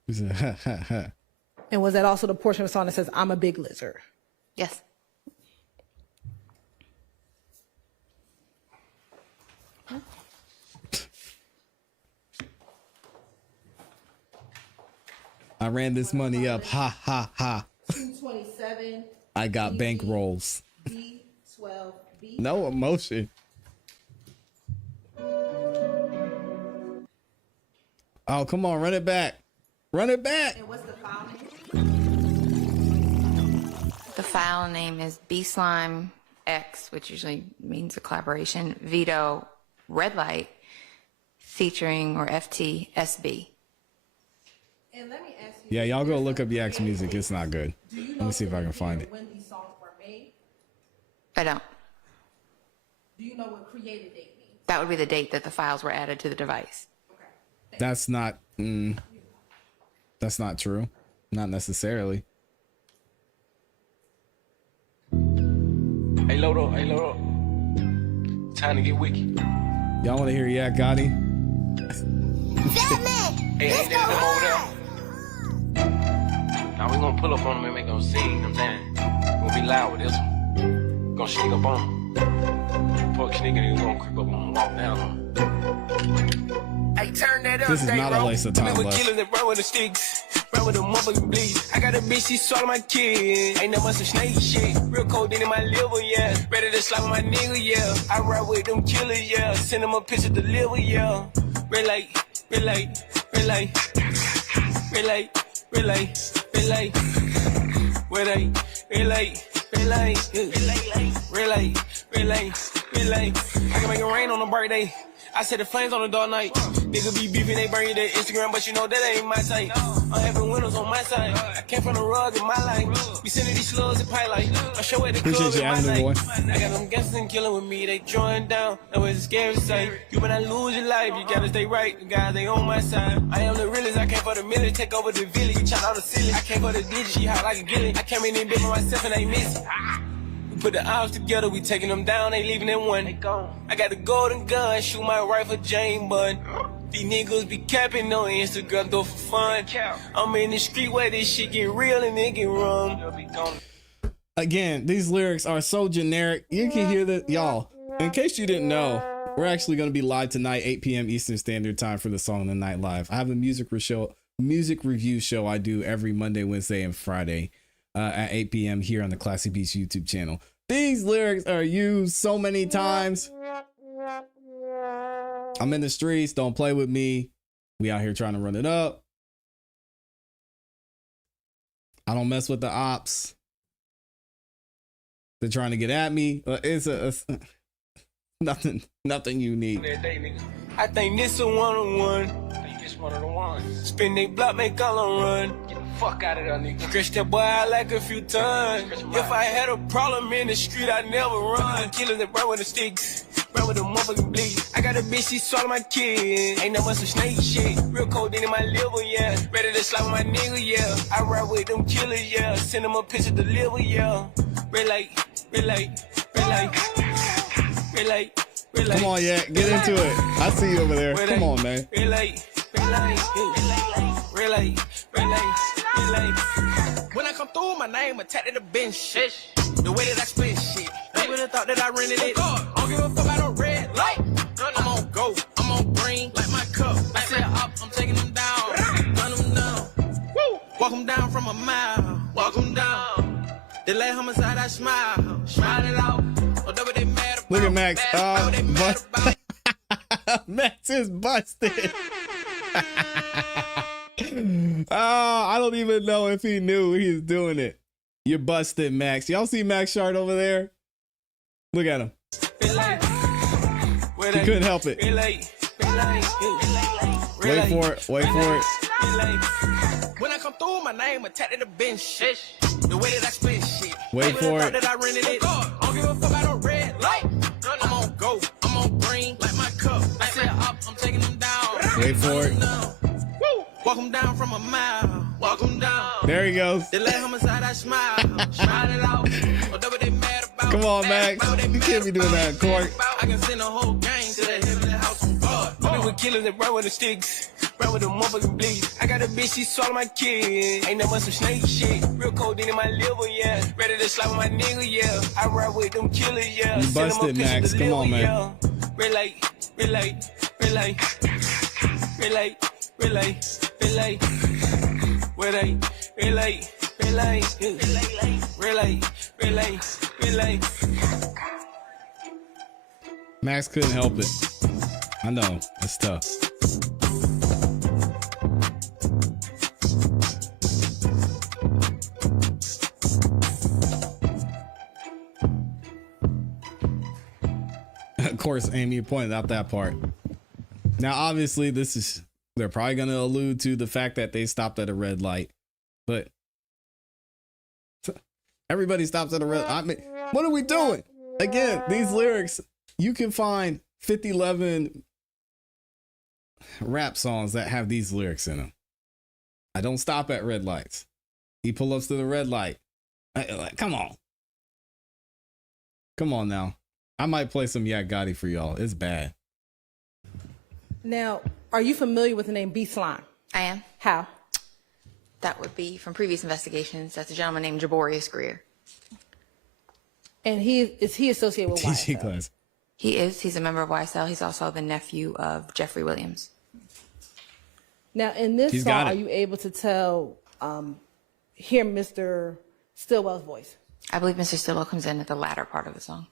He said, ha, ha, ha. And was that also the portion of the song that says, I'm a big lizard? Yes. I ran this money up. Ha, ha, ha. 227. I got bank rolls. B12B. No emotion. Oh, come on. Run it back. Run it back. And what's the file name? The file name is B Slime X, which usually means a collaboration. Vito Red Light featuring or FTSB. And let me ask you. Yeah, y'all go look up Yak's music. It's not good. Do you Let know me see if I can find it. when these songs were made? I don't. Do you know what created date means? That would be the date that the files were added to the device. That's not true. Not necessarily. Hey, load up. Time to get wicked. Y'all want to hear Yak Gotti? Hey, ain't that them over there? Now we gonna pull up on them and make them sing, you know what I'm saying? We'll be loud with this one. Gonna sneak up on them. Fuck sneaking, you gonna creep up on them and walk down on them. Hey, turn that up, This is not a waste of time, with Les. killers that run with the sticks. Run with the motherfucking bleed. I got a bitch, she swallow my kid. Ain't no some snake shit. Real cold in my liver, yeah. Ready to slap my nigga, yeah. I ride with them killers, yeah. Send them a picture deliver, yeah. Red light, red light, red light. Red light, red light, red light. Red light, red light, red light. Red light, red light, red light. I can make it rain on a birthday. I set the flames on the dark night. Nigga be beefing, they burn you their Instagram, but you know that ain't my type. I'm having winners on my side. I came from the rug in my life. Be sending these slugs and pilot. I show at the Appreciate club you, in my Avenue night. Boy. I got them gangsters and killing with me. They drawing down. That was a scary sight. You better not lose your life. You gotta stay right. The guys, they on my side. I am the realest. I came for the million. Take over the village. You trying out the ceiling. I came for the digit. She hot like a gilly. I came in and bit by myself and I missed. Put the odds together, we taking them down, they leaving in one. I got the golden gun, shoot my rifle, Jane Bun. These niggas be capping on Instagram, though, for fun. I'm in the street where this shit get real and it get wrong. Again, these lyrics are so generic. You can hear that, y'all. In case you didn't know, we're actually going to be live tonight, 8 p.m. Eastern Standard Time for the Song of the Night Live. I have a music review show I do every Monday, Wednesday, and Friday at 8 p.m. here on the Classy Beats YouTube channel. These lyrics are used so many times. I'm in the streets. Don't play with me. We out here trying to run it up. I don't mess with the ops. They're trying to get at me. It's nothing unique. I think this a one-on-one. One of the ones. Spin they block, make all on run. Get the fuck out of there, nigga. Scratch that boy out like a few times. If I had a problem in the street, I'd never run. Killers that run with the sticks, run with the motherfucking bleed. I got a bitch, she swallow my kid. Ain't no some snake shit. Real cold in my liver, yeah. Ready to slap my nigga, yeah. I ride with them killers, yeah. Send them a picture deliver, yeah. Red light, red light, red light, red light. Come on, yeah, get into it. I see you over there. Come on, man. Red light, red light, red light, red light, red light. When I come through, my name attached to the bench shit. The way that I spit shit, they would've thought that I rented it. I don't give a fuck about a red light. I'm on go, I'm on green, like my cup. I said up, I'm taking them down, run them down. Walk them down from a mile, walk them down. They lay homicide, I smile, smile it out. Whatever they mad about. Look at Max. Max is busted. I don't even know if he knew he was doing it. You're busted, Max. Y'all see Max Schardt over there? Look at him. He couldn't help it. Wait for it. Wait for it. When I come through, my name attached to the bench. The way that I spit shit. Wait for it. That I rented it. I don't give a fuck about a red light. I'm on go. I'm on green like my cup. I said up, I'm taking them down. Wait for it. Walk them down from a mile. Walk them down. There he goes. They let homicide, I smile. Smile it out. Whatever they mad about. Come on, Max. You can't be doing that in court. I can send a whole gang to the heavenly house from God. I be with killers that run with the sticks. Run with the motherfucking bleeds. I got a bitch, she swallow my kid. Ain't nothing but some snake shit. Real codeine in my liver, yeah. Ready to slap with my nigga, yeah. I ride with them killers, yeah. You busted, Max. Come on, man. Relate. Where they relate. Max couldn't help it. I know. It's tough. Of course, Amy pointed out that part. Now, obviously, they're probably going to allude to the fact that they stopped at a red light, but everybody stops at a red. I mean, what are we doing? Again, these lyrics, you can find 5011 rap songs that have these lyrics in them. I don't stop at red lights. He pull ups to the red light. Come on. Come on now. I might play some Yak Gotti for y'all. It's bad. Now, are you familiar with the name B Slime? I am. How? That would be from previous investigations. That's a gentleman named Jaborius Greer. And is he associated with TG YSL? class. He is. He's a member of YSL. He's also the nephew of Jeffrey Williams. Now, in this He's song, got it. are you able to hear Mr. Stillwell's voice? I believe Mr. Stillwell comes in at the latter part of the song.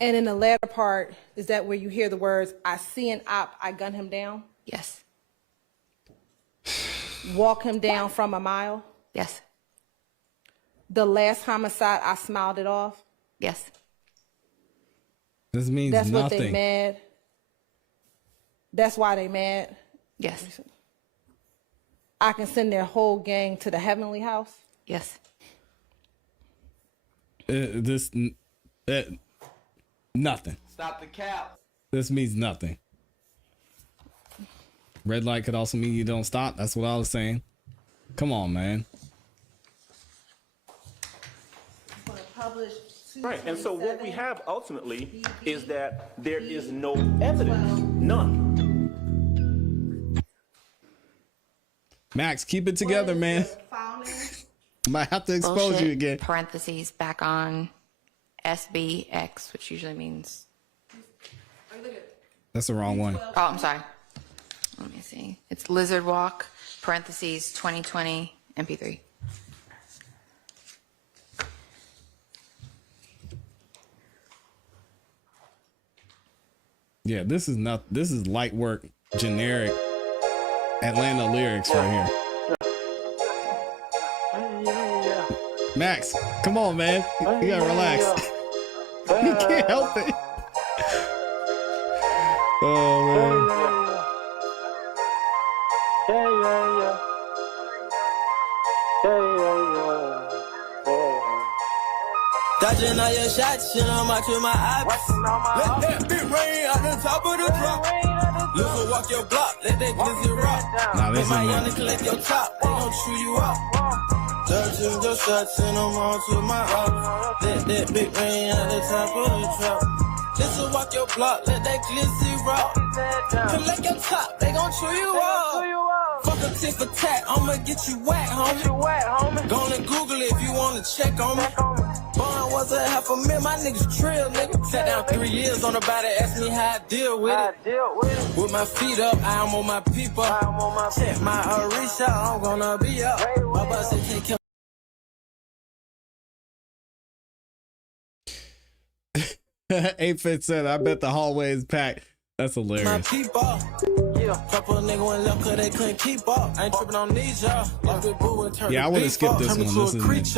And in the latter part, is that where you hear the words, I see an op, I gun him down? Yes. Walk him down from a mile? Yes. The last homicide, I smiled it off? Yes. This means That's nothing. what they mad? That's why they mad? Yes. I can send their whole gang to the heavenly house? Yes. Nothing. Stop the cap. This means nothing. Red light could also mean you don't stop. That's what I was saying. Come on, man. Right, and so what we have ultimately is that there is no evidence, none. Max, keep it together, man. Might have to expose Bullshit, you again. Parentheses back on SBX, which usually means. That's the wrong one. Oh, I'm sorry. Let me see. It's Lizard Walk, parentheses 2020 MP3. Yeah, this is light work, generic Atlanta lyrics right here. Max, come on, man. You gotta relax. You can't help it. Oh, man. Dodging all your shots, you know I'm out with my ops. Let that bit rain out the top of the drop. Look walk your block, let that glizzy rock. Nah, this my is young not. nigga collect your top, they gon' chew you up. Dodging your shots, and I'm on to my ops. Let that bit rain out the top of the drop. Listen, walk your block, let that glizzy rock. Collect your top, they gon' chew you up. Fuck a tit for tat, I'ma get you whack, homie. Gonna Google it if you wanna check on me. Bond was $500,000, my niggas trill, nigga. Sat down 3 years on the body, asked me how I deal with it. With my feet up, I'm on my people. Check my Arisha, I'm gonna be up. My boss said, take care. 8 Fit said, I bet the hallway is packed. That's My hilarious. people. Couple nigga went left cause they couldn't keep up. I ain't tripping on these, y'all. Yeah, I would have skipped this one. This isn't it.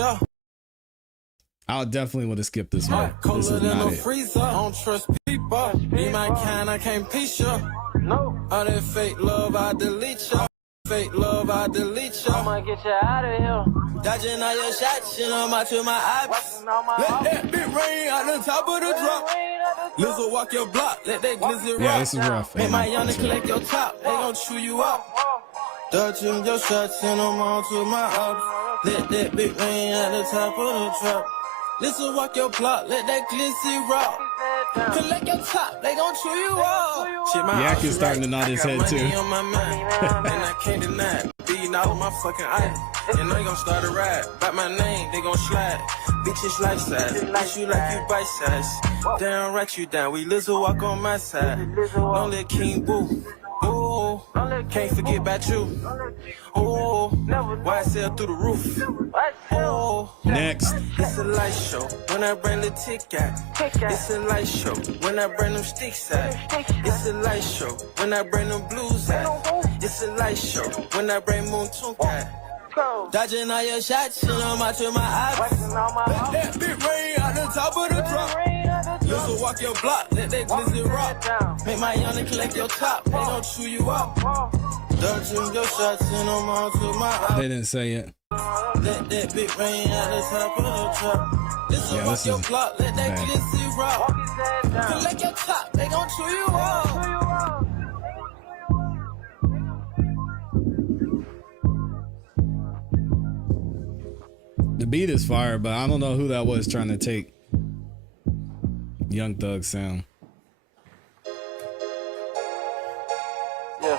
I definitely would have skipped this one. This is not it. Freezer. I don't trust people. Be my kind, I can't piece ya. No. All that fake love, I delete ya. Fake love, I delete ya. I'ma get you out of here. Dodging all your shots, you know, my to my eyes. Let that bit rain out the top of the drop. Lizzo walk your block, let that glizzy rock. Yeah, this is rough. Make my young collect your top, they gon' chew you up. Dodging your shots, and I'm on to my ups. Let that bit rain out the top of the drop. Lizzo walk your block, let that glizzy rock. Collect your top, they gon' chew you up. Yak is starting to nod his head too. On my mind, and I can't deny it. Beating all of my fucking items. You know you gon' start a ride. Bite my name, they gon' slide. Bitches life size. Bitch you like you bite size. Down, right you down. We Lizzo walk on my side. Don't let King Boo. Ooh, can't forget about you. Ooh, YSL through the roof. Ooh, next. It's a light show when I bring the tick out. It's a light show when I bring them sticks out. It's a light show when I bring them blues out. It's a light show when I bring Moon Tunk out. Dodging all your shots, you know, my to my eyes. Let that big rain out the top of the drop. Lizzo walk your block, let that glizzy rock. Make my young collect your top, they gon' chew you up. Dodging your shots, and I'm on to my eyes. They didn't say it. Let that big rain out the top of the drop. Lizzo walk this your is block, let that bad. glizzy rock. Collect your top, they gon' chew you up. The beat is fire, but I don't know who that was trying to take Young Thug sound. Yeah.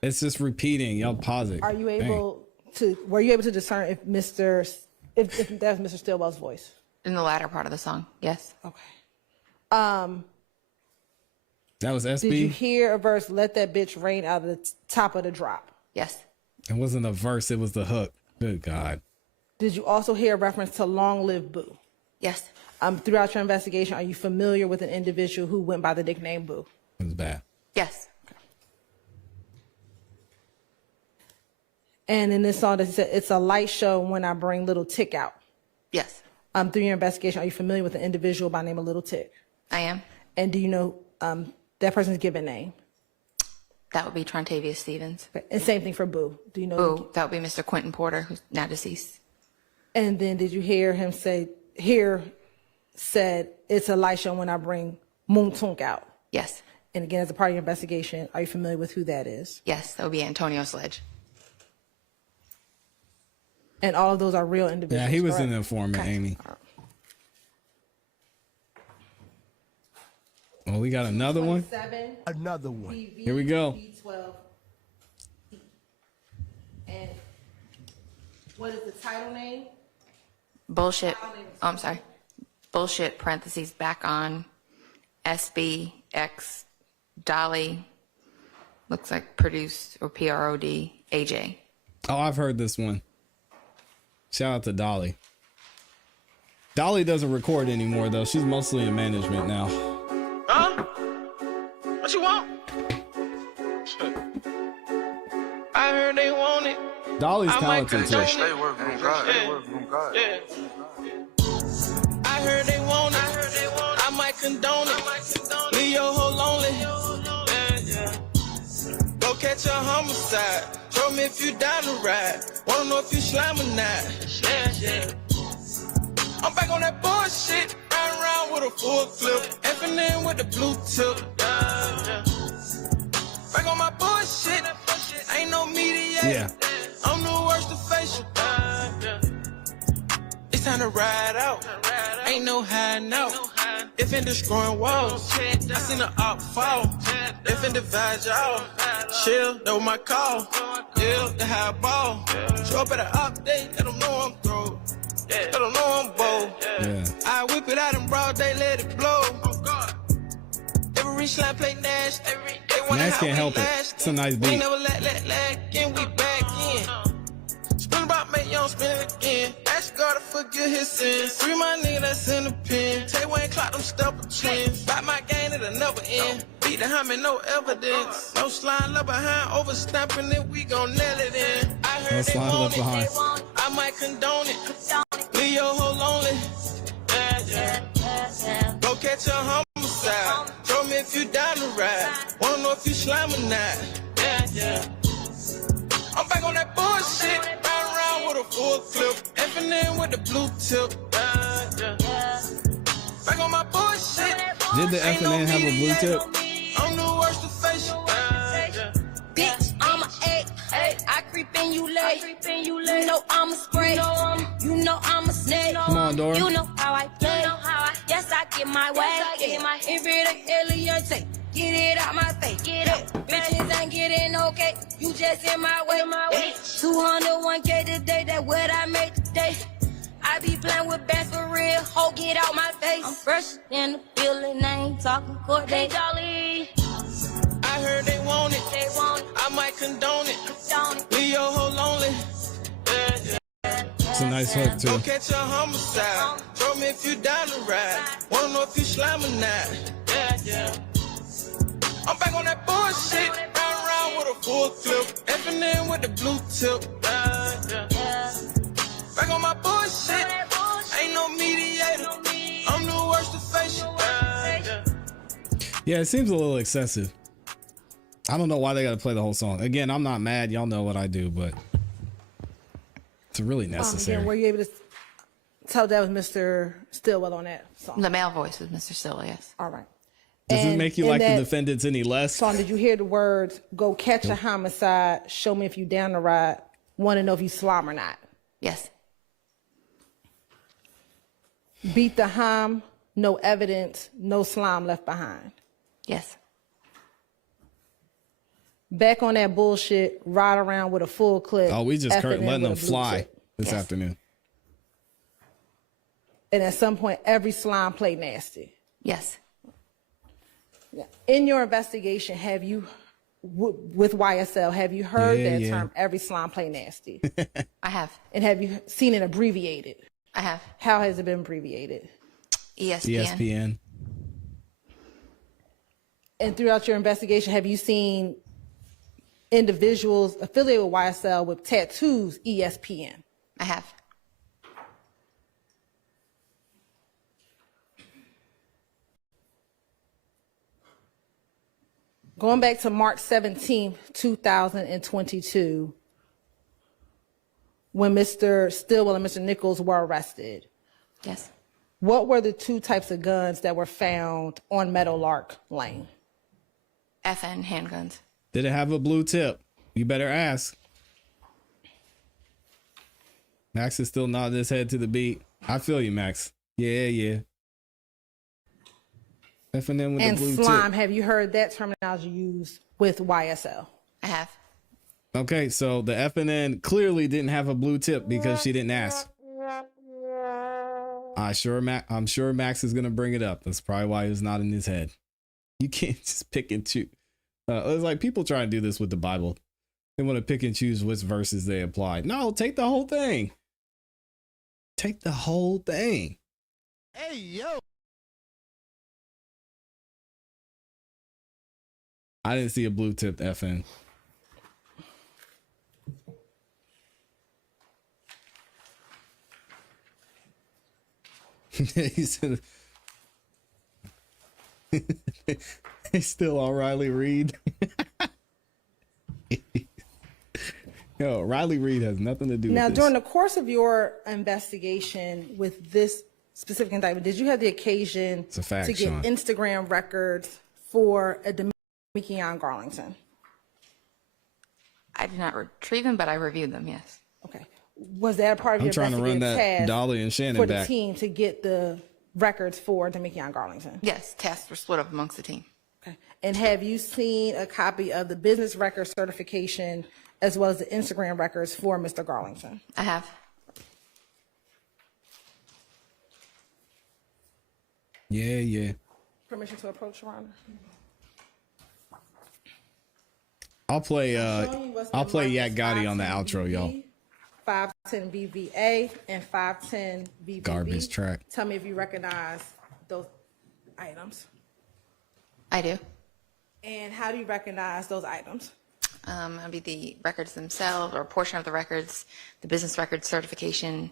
It's just repeating. Y'all pause it. Are you able to? Were you able to discern if if that was Mr. Stillwell's voice? In the latter part of the song, yes. Okay. That was SB? Did you hear a verse, let that bitch rain out of the top of the drop? Yes. It wasn't a verse, it was the hook. Good God. Did you also hear a reference to Long Live Boo? Yes. Throughout your investigation, are you familiar with an individual who went by the nickname Boo? It was bad. Yes. And in this song, that said, it's a light show when I bring Little Tick out. Yes. Through your investigation, are you familiar with an individual by the name of Little Tick? I am. And do you know that person's given name? That would be Trontavious Stevens. Okay. And same thing for Boo. Do you know? Boo, that would be Mr. Quentin Porter, who's now deceased. And then did you hear him said, it's a light show when I bring Moon Tunk out? Yes. And again, as a part of your investigation, are you familiar with who that is? Yes, that would be Antonio Sledge. And all of those are real individuals. Yeah, he was correct? an informant, Okay. Amy. Well, we got another one. Another one. Here we go. B12. And what is the title name? Bullshit. Oh, I'm sorry. Bullshit, parentheses, back on. SBX, Dolly, looks like produced, or PROD, AJ. Oh, I've heard this one. Shout out to Dolly. Dolly doesn't record anymore, though. She's mostly in management now. Huh? What you want? I heard they want it. Dolly's I might talented, too. condone it. Stay working on God. Stay working on God. Yeah. I heard they want it. I might condone it. Leave your hoe lonely. Yeah. Go catch a homicide. Show me if you down to ride. Wanna know if you slime or not. Yeah. I'm back on that bullshit. Riding around with a full clip. Effing in with the blue tip. Yeah. Back on my bullshit. Ain't no mediator. Yeah. I'm the worst of facial. It's time to ride out. Ain't no hiding out. If in destroying walls, I seen the op fall. If in divide y'all, chill, that was my call. Yeah, the high ball. Show up at an update, let them know I'm through. Let them know I'm bold. Yeah. I whip it out in broad day, let it blow. Every slime play Nash. Nash can't help it. It's a nice We beat. never let, and we back in. Spin about, make young spin it again. Let's go. to forget his sins. Free my nigga that's in the pen. Tay Wayne Clock, them stepper twins. Bite my game, it'll never end. Beat the homie, no evidence. No slime left behind, overstamping it, we gon' nail it in. I heard they want it, I might condone it. Leave your hoe lonely. Go catch a homicide. Throw me if you down to ride. Wanna know if you slime or not. I'm back on that bullshit. Round around with a full clip. Infinite with the blue tip. Back on my bullshit. Did the FNN have a blue tip? I'm the worst to face you. Bitch, I'm a egg. I creep in you late. You know I'm a spray. You know I'm a snake. Come on, Dora. You know how I play. Yes, I get my way. If it ain't alien, take. Get it out my face. Get up. Bitches ain't getting okay. You just in my way. 201K today. That what I made today. I be playing with bands for real. Ho, get out my face. I'm fresh in the building. I ain't talking court. They jolly. I heard they want it. I might condone it. Leave your hoe lonely. It's a nice hook too. Go catch a homicide. Throw me if you down to ride. Wanna know if you slime or not. I'm back on that bullshit. Round around with a full clip. Infinite with the blue tip. Back on my bullshit. Ain't no mediator. I'm the worst to face you. Yeah, it seems a little excessive. I don't know why they got to play the whole song. Again, I'm not mad. Y'all know what I do, but it's really necessary. Were you able to tell that was Mr. Stillwell on that song? The male voice was Mr. Stillwell, yes. All right. Does it make you like the defendants any less? Song, did you hear the words, go catch a homicide, show me if you down the ride, want to know if you slime or not? Yes. Beat the hom, no evidence, no slime left behind. Yes. Back on that bullshit, ride around with a full clip. Oh, we just effing letting with them a blue fly tip. this afternoon. And at some point, every slime played nasty. Yes. In your investigation, have you, with YSL, have you heard that term, every slime play nasty? I have. And have you seen it abbreviated? I have. How has it been abbreviated? ESPN. And throughout your investigation, have you seen individuals affiliated with YSL with tattoos ESPN? I have. Going back to March 17th, 2022, when Mr. Stillwell and Mr. Nichols were arrested. Yes. What were the two types of guns that were found on Meadowlark Lane? FN handguns. Did it have a blue tip? You better ask. Max is still nodding his head to the beat. I feel you, Max. Yeah. F&M with and the blue slime, tip. have you heard that terminology used with YSL? I have. Okay, so the FNN clearly didn't have a blue tip because she didn't ask. I'm sure Max is gonna bring it up. That's probably why it's not in his head. You can't just pick and choose. It's like people try to do this with the Bible. They want to pick and choose which verses they apply. No, take the whole thing. Take the whole thing. Hey, yo. I didn't see a blue tipped FN. He said, he's still on Riley Reid. Yo, Riley Reid has nothing to do with this. Now, during the course of your investigation with this specific indictment, did you have the occasion It's a fact, to get Sean. Instagram records for a Demikion Garlington? I did not retrieve them, but I reviewed them, yes. Okay. Was that a part of I'm your trying to run investigative that task Dolly and Shannon for the back. team to get the records for Demikion Garlington? Yes, tasks were split up amongst the team. Okay. And have you seen a copy of the business record certification as well as the Instagram records for Mr. Garlington? I have. Yeah. Permission to approach, Your Honor? I'll play Yak Gotti on the outro, y'all. 5 510 VVA and 510 VVB. Garbage track. Tell me if you recognize those items. I do. And how do you recognize those items? It'll be the records themselves or a portion of the records, the business record certification,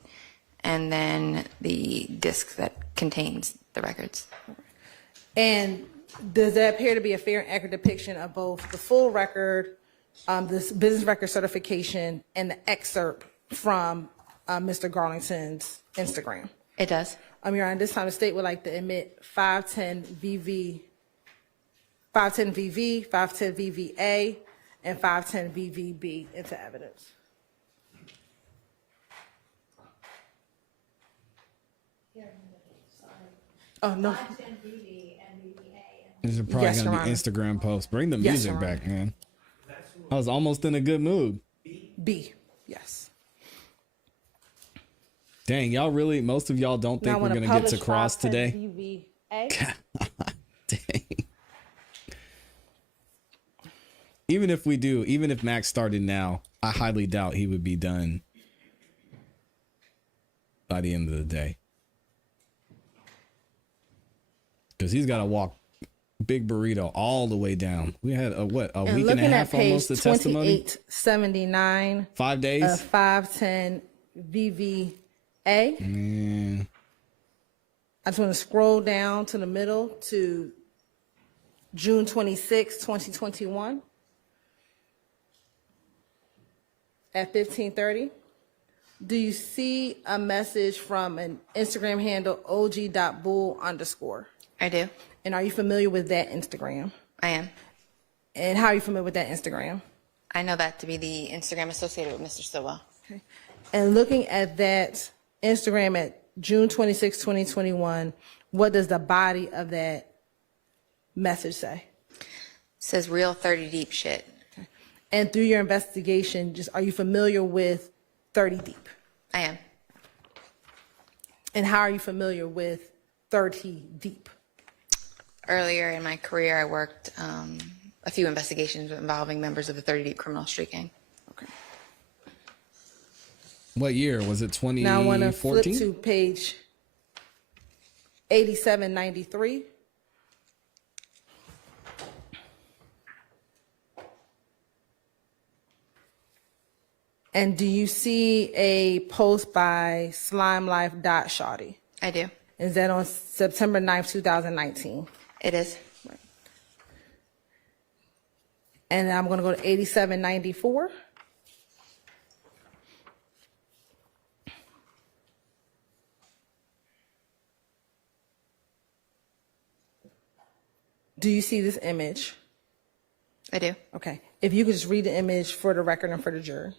and then the disc that contains the records. And does that appear to be a fair and accurate depiction of both the full record, this business record certification, and the excerpt from Mr. Garlington's Instagram? It does. Your Honor, this time the state would like to admit 510 VV, 510 VVA, and 510 VVB into evidence. Oh, no. This is probably Yes, gonna Your be Honor. Instagram post. Bring the Yes, music Your back, Honor. man. I was almost in a good mood. B, yes. Dang, y'all really, most of y'all don't think Now, we're when gonna a get to published cross 510 today? VVA, Dang. Even if we do, even if Max started now, I highly doubt he would be done by the end of the day. Because he's got to walk Big Burrito all the way down. We had a week and a looking half at page almost of testimony. 2879 5 days. of 510 VVA. Man. I just want to scroll down to the middle to June 26, 2021 at 15:30. Do you see a message from an Instagram handle og.bull_? I do. And are you familiar with that Instagram? I am. And how are you familiar with that Instagram? I know that to be the Instagram associated with Mr. Stillwell. Okay. And looking at that Instagram at June 26, 2021, what does the body of that message say? It says real 30 deep shit. Okay. And through your investigation, just are you familiar with 30 deep? I am. And how are you familiar with 30 deep? Earlier in my career, I worked a few investigations involving members of the 30 Deep Criminal Street Gang. Okay. What year? Was it 2014? Now I want to flip to page 8793. And do you see a post by slimelife.shawty? I do. Is that on September 9th, 2019? It is. Right. And I'm going to go to 8794. Do you see this image? I do. Okay. If you could just read the image for the record and for the jury.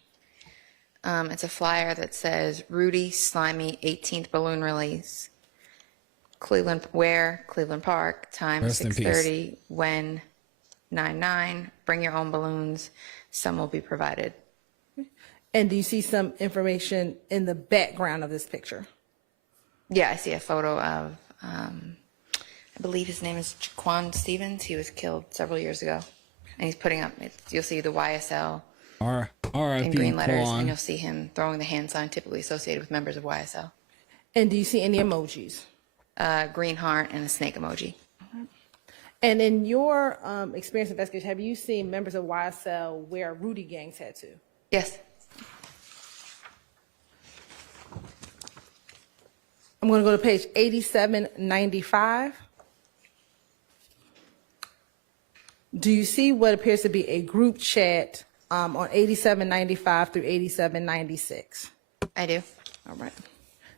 It's a flyer that says Rudy Slimy 18th balloon release. Cleveland, where? Cleveland Park, time Rest in peace. 6:30, when 9/9. Bring your own balloons. Some will be provided. And do you see some information in the background of this picture? Yeah, I see a photo of, I believe his name is Jaquan Stevens. He was killed several years ago. And he's putting up, you'll see the YSL in R.I.P. green letters, Quan. and you'll see him throwing the hand sign typically associated with members of YSL. And do you see any emojis? Green heart and a snake emoji. And in your experience investigation, have you seen members of YSL wear Rudy Gang tattoo? Yes. I'm going to go to page 8795. Do you see what appears to be a group chat on 8795 through 8796? I do. All right.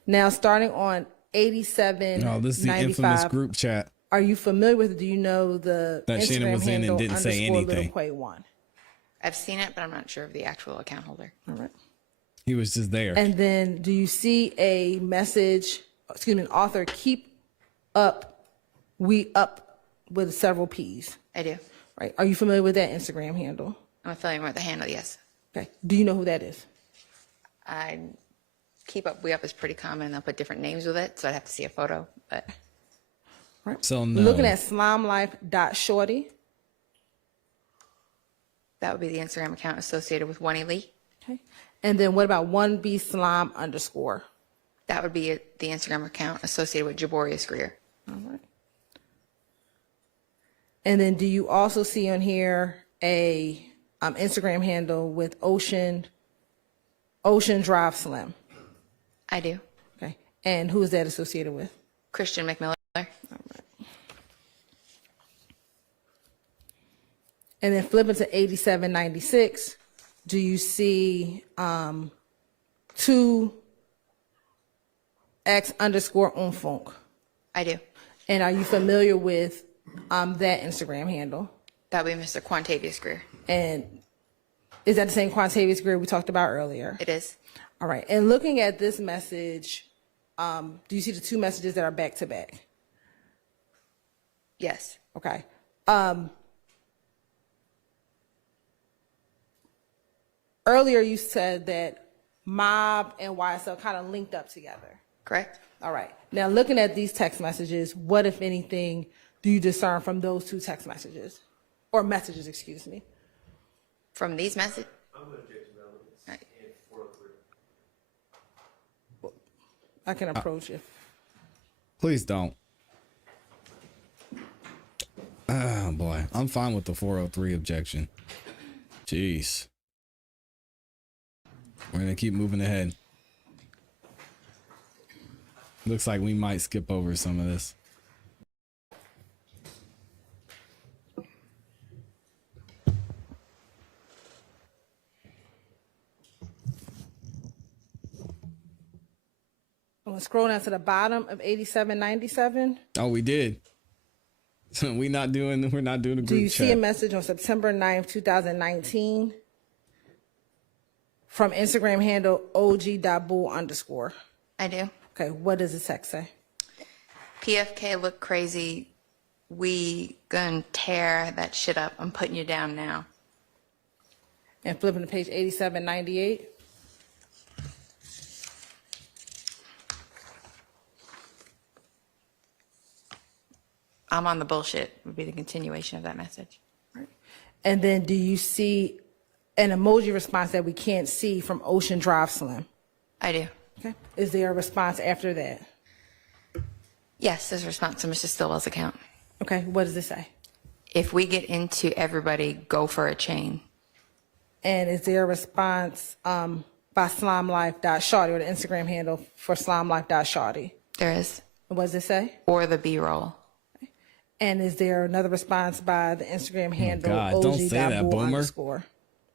Now, starting on 8795. No, this is the infamous group chat. Are you familiar with it? Do you know the That Shannon Instagram was in and handle didn't say _ anything. Little Quay 1? I've seen it, but I'm not sure of the actual account holder. All right. He was just there. And then do you see a message, an author, keep up, we up with several P's? I do. Right. Are you familiar with that Instagram handle? I'm familiar with the handle, yes. Okay. Do you know who that is? I keep up, we up is pretty common, and they'll put different names with it, so I'd have to see a photo, but. Right. So no. Looking at slimelife.shorty. That would be the Instagram account associated with Winnie Lee. Okay. And then what about 1bslime_? That would be the Instagram account associated with Jaborius Greer. All right. And then do you also see on here a Instagram handle with Ocean Drive Slim? I do. Okay. And who is that associated with? Christian McMiller. All right. And then flipping to 8796, do you see 2x_unfunk? I do. And are you familiar with that Instagram handle? That would be Mr. Quantavious Greer. And is that the same Quantavious Greer we talked about earlier? It is. All right. And looking at this message, do you see the two messages that are back to back? Yes. Okay. Earlier you said that Mob and YSL kind of linked up together. Correct. All right. Now looking at these text messages, what, if anything, do you discern from those two text messages? Or messages, excuse me. From these messages? I'm going to object to relevance Right. and 403. I can approach it. Please don't. Oh boy, I'm fine with the 403 objection. Jeez. We're gonna keep moving ahead. Looks like we might skip over some of this. I'm gonna scroll down to the bottom of 8797. Oh, we did. We're not doing the group chat. Do you see a message on September 9th, 2019 from Instagram handle og.bull_? I do. Okay, what does the text say? PFK look crazy. We gonna tear that shit up. I'm putting you down now. And flipping to page 8798. I'm on the bullshit would be the continuation of that message. And then do you see an emoji response that we can't see from Ocean Drive Slim? I do. Okay. Is there a response after that? Yes, there's a response to Mr. Stillwell's account. Okay, what does it say? If we get into everybody, go for a chain. And is there a response by slimelife.shawty, or the Instagram handle for slimelife.shawty? There is. What does it say? Or the B-roll. And is there another response by the Instagram handle God, don't say that, Boomer. _?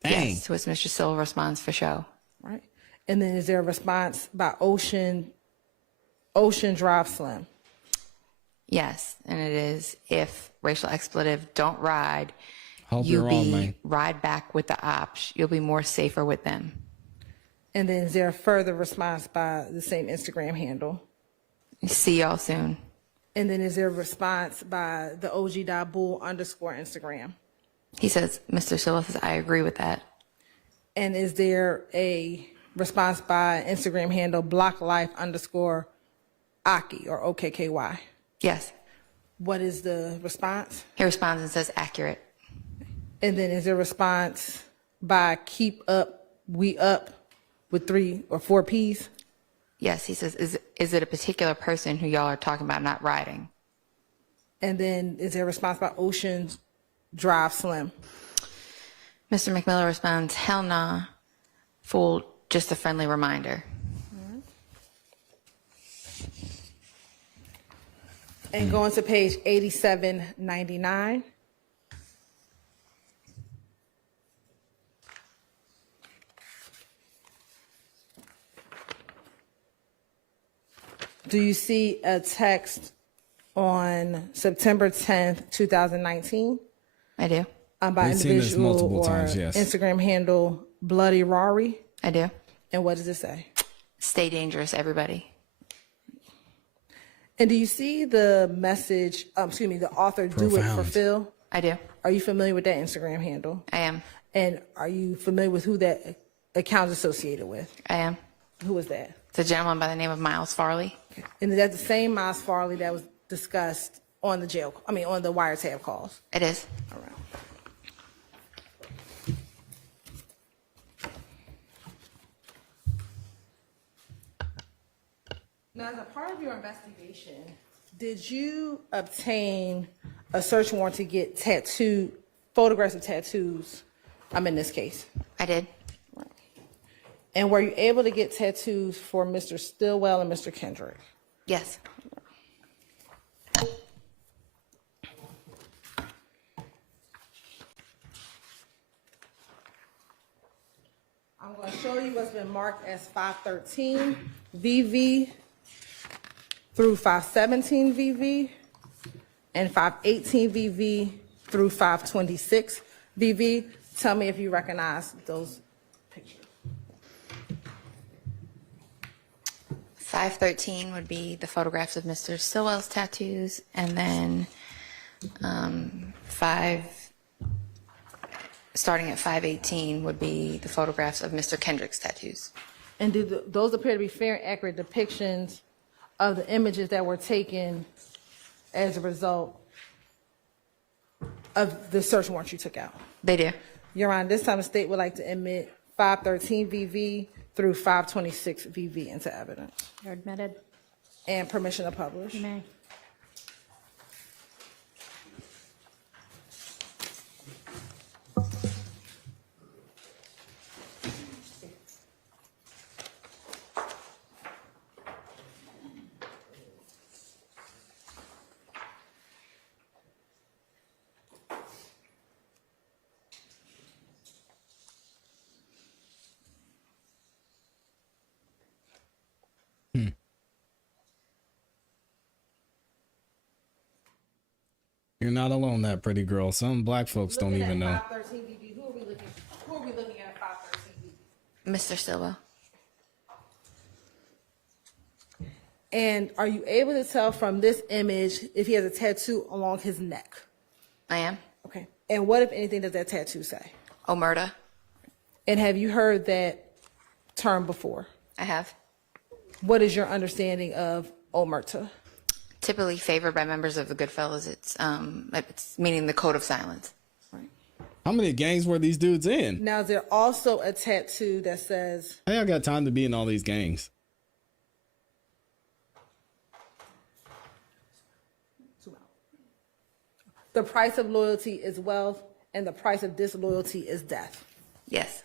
Dang. Yes, was Mr. Still responds for show. Right. And then is there a response by Ocean Drive Slim? Yes, and it is, if racial expletive don't ride, Hope you you're wrong, be man. ride back with the ops. You'll be more safer with them. And then is there a further response by the same Instagram handle? See y'all soon. And then is there a response by the og.bull_ Instagram? He says, Mr. Silva says, I agree with that. And is there a response by Instagram handle blocklife_Aki or OKKY? Yes. What is the response? He responds and says, accurate. And then is there a response by keep up, we up with 3 or 4 P's? Yes, he says, is it a particular person who y'all are talking about not riding? And then is there a response by Ocean Drive Slim? Mr. McMiller responds, hell nah, fool, just a friendly reminder. And going to page 8799. Do you see a text on September 10th, 2019? I do. By We've seen this individual multiple or times, yes. Instagram handle Bloody Rari? I do. And what does it say? Stay dangerous, everybody. And do you see the message, the author Do It for Profound. Phil? I do. Are you familiar with that Instagram handle? I am. And are you familiar with who that account is associated with? I am. Who is that? It's a gentleman by the name of Miles Farley. And is that the same Miles Farley that was discussed on the on the wiretap calls? It is. All right. Now, as a part of your investigation, did you obtain a search warrant to get photographs of tattoos? In this case. I did. And were you able to get tattoos for Mr. Stillwell and Mr. Kendrick? Yes. I'm going to show you what's been marked as 513 VV through 517 VV and 518 VV through 526 VV. Tell me if you recognize those pictures. 513 would be the photographs of Mr. Stillwell's tattoos, and then starting at 518 would be the photographs of Mr. Kendrick's tattoos. And do those appear to be fair and accurate depictions of the images that were taken as a result of the search warrant you took out? They do. Your Honor, this time the state would like to admit 513 VV through 526 VV into evidence. You're admitted. And permission to publish. You may. You're not alone, that pretty girl. Some black folks don't even know. 513 VV, who are we looking at 513 VV? Mr. Stillwell. And are you able to tell from this image if he has a tattoo along his neck? I am. Okay. And what, if anything, does that tattoo say? Omerta. And have you heard that term before? I have. What is your understanding of omerta? Typically favored by members of the Goodfellas. It's meaning the code of silence. How many gangs were these dudes in? Now, is there also a tattoo that says... How y'all got time to be in all these gangs? The price of loyalty is wealth, and the price of disloyalty is death. Yes.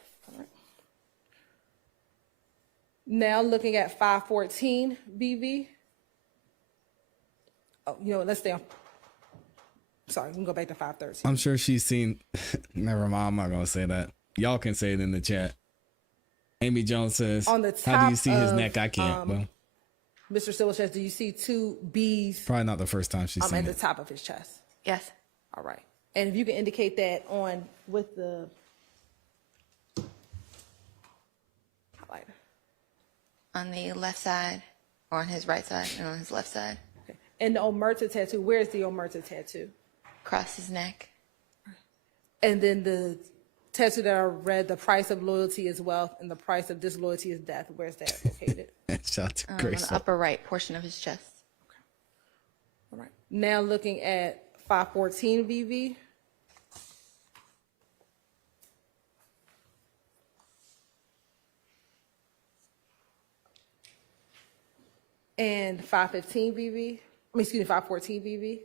Now looking at 514 BV. Oh, let's stay on. Sorry, we can go back to 513. I'm sure she's seen. Never mind. I'm not going to say that. Y'all can say it in the chat. Amy Jones says, on the top, how do you see his neck? I can't. Well, Mr. Stillwell's chest, do you see two B's? Probably not the first time she's seen at it. the top of his chest. Yes. All right. And if you can indicate that with the highlighter. On the left side, or on his right side, and on his left side. Okay. And the omerta tattoo, where is the omerta tattoo? Across his neck. And then the tattoo that I read, the price of loyalty is wealth and the price of disloyalty is death. Where's that located? Shout to On Grace. the upper right portion of his chest. Okay. All right. Now looking at 514 VV. And 515 VV. 514 VV.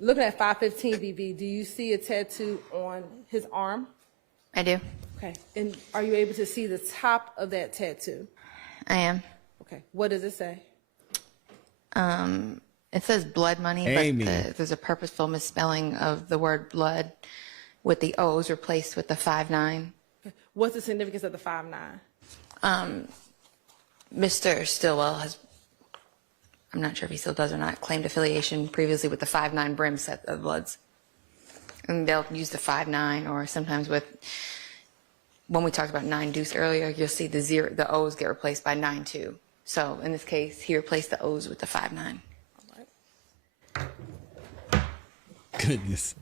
Looking at 515 VV, do you see a tattoo on his arm? I do. Okay. And are you able to see the top of that tattoo? I am. Okay. What does it say? It says blood money, Amy. but there's a purposeful misspelling of the word blood with the O's replaced with the 5-9. Okay. What's the significance of the 5-9? Mr. Stillwell has, I'm not sure if he still does or not, claimed affiliation previously with the 5-9 brim set of bloods. And they'll use the 5-9, or sometimes when we talked about 9 deuce earlier, you'll see the O's get replaced by 9-2. So in this case, he replaced the O's with the 5-9. All right. Goodness.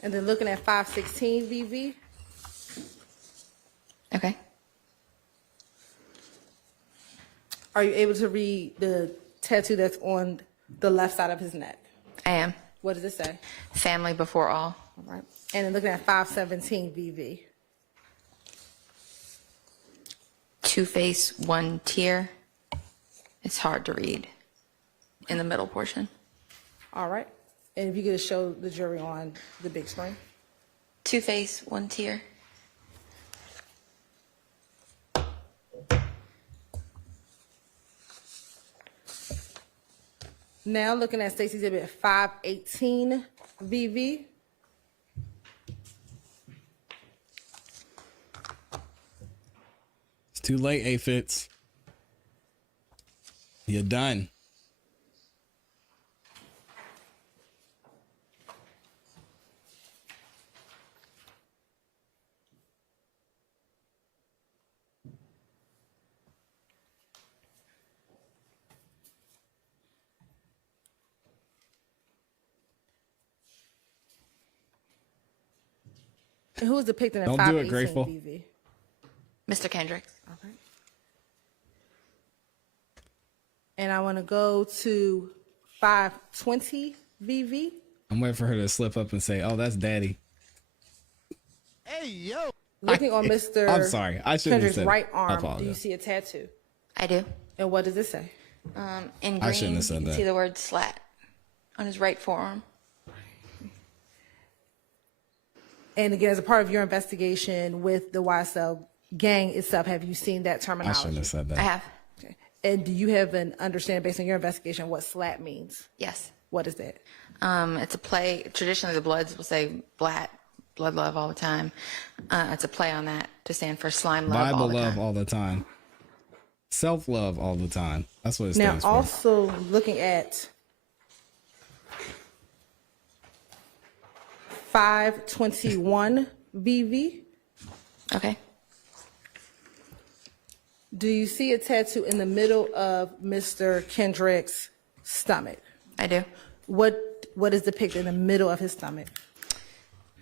And then looking at 516 VV. Okay. Are you able to read the tattoo that's on the left side of his neck. I am. What does it say? Family before all. All right. And then looking at 517 VV. Two face, one tear. It's hard to read in the middle portion. All right. And if you could show the jury on the big screen. Two face, one tear. Now looking at Stacey's exhibit 518 VV. It's too late, Aphids. You're done. And who is depicted in Don't do it, 518 Grateful. VV? Mr. Kendricks. All right. And I want to go to 520 VV. I'm waiting for her to slip up and say, "Oh, that's Daddy." Hey, yo. Looking on Mr. I'm sorry. I shouldn't have Kendrick's said it. right I arm, do apologize. you see a tattoo? I do. And what does it say? In green, I shouldn't have said you can that. see the word slat on his right forearm. And again, as a part of your investigation with the YSL gang itself, have you seen that I terminology? shouldn't have said that. I have. Okay. And do you have an understanding based on your investigation what slat means? Yes. What is that? It's a play. Traditionally, the Bloods will say blood love all the time. It's a play on that to stand for slime love Bible all the love time. all the time. Self love all the time. That's what it Now, stands for. also looking at 521 VV. Okay. Do you see a tattoo in the middle of Mr. Kendrick's stomach? I do. What is depicted in the middle of his stomach?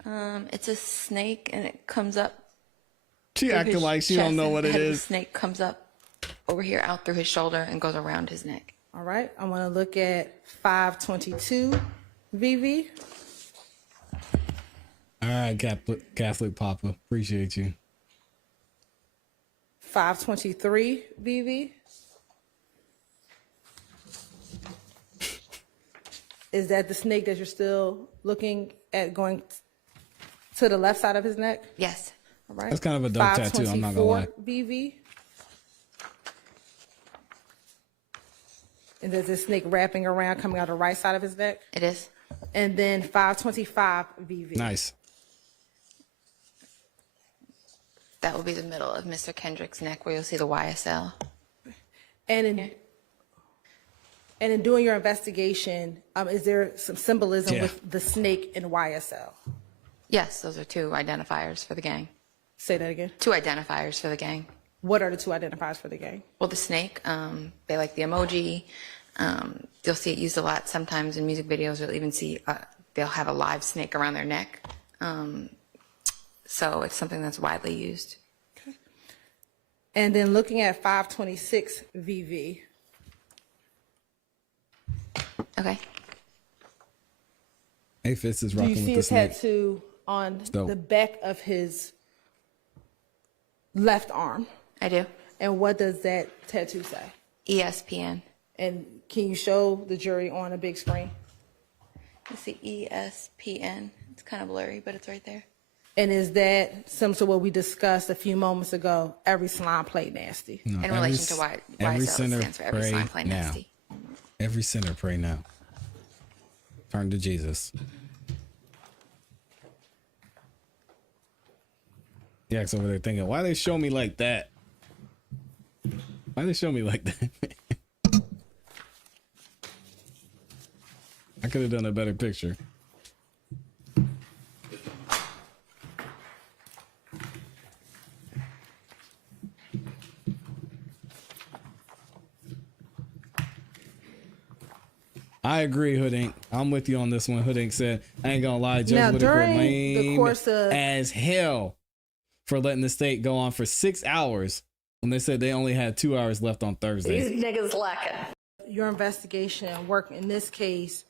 It's a snake, and it comes up. She through acting his like she chest, don't know and what the it head of the is. snake comes up over here, out through his shoulder, and goes around his neck. All right, I want to look at 522 VV. All right, Catholic Papa. Appreciate you. 523 VV. Is that the snake that you're still looking at going to the left side of his neck? Yes. All right. That's kind of a dope tattoo, I'm not gonna lie. 524 VV. And there's this snake wrapping around coming out the right side of his neck? It is. And then 525 VV. Nice. That will be the middle of Mr. Kendrick's neck, where you'll see the YSL. And in doing your investigation, is there some symbolism Yeah. with the snake and YSL? Yes, those are two identifiers for the gang. Say that again. Two identifiers for the gang. What are the two identifiers for the gang? Well, the snake, they like the emoji. You'll see it used a lot sometimes in music videos. You'll even see they'll have a live snake around their neck. So it's something that's widely used. Okay. And then looking at 526 VV. Okay. Aphids is Do you rocking see with a the snake. tattoo on dope. the back of his left arm? I do. And what does that tattoo say? ESPN. And can you show the jury on a big screen? You see ESPN. It's kind of blurry, but it's right there. And is that similar to what we discussed a few moments ago? Every slime play nasty. No, In every relation s- to why every YSL sinner stands for every pray slime play now. nasty. Every sinner pray now. Turn to Jesus. Jack's over there thinking, why they show me like that? Why they show me like that? I could have done a better picture. I agree, Hoodink. I'm with you on this one. Hoodink said, I ain't gonna lie, Judge Now, Whitaker during the lame course of- as hell for letting the state go on for 6 hours when they said they only had 2 hours left on Thursday. These niggas lacking. your investigation and work in this case,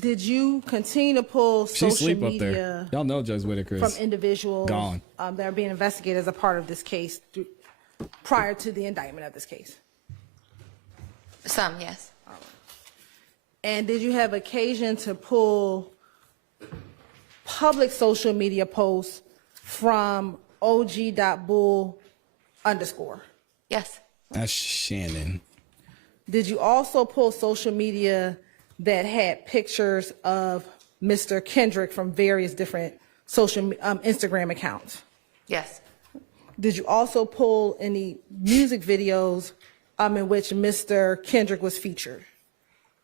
did you continue to pull She social sleep up media there. Y'all know Judge Whitaker from is individuals gone. that are being investigated as a part of this case prior to the indictment of this case? Some, yes. And did you have occasion to pull public social media posts from og.bull_? Yes. That's Shannon. Did you also pull social media that had pictures of Mr. Kendrick from various different social Instagram accounts? Yes. Did you also pull any music videos in which Mr. Kendrick was featured?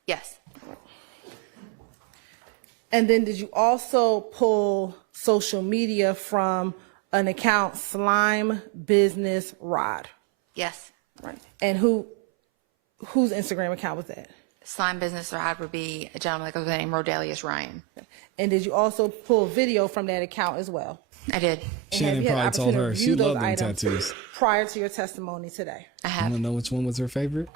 Yes. And then did you also pull social media from an account Slime Business Rod? Yes. Right. And whose Instagram account was that? Slime Business Rod would be a gentleman that goes by the name Rodelius Ryan. And did you also pull video from that account as well? I did. And Shannon have you had probably told opportunity to her review she those loved them items tattoos. prior to your testimony today? I I have. want to know which one was her favorite.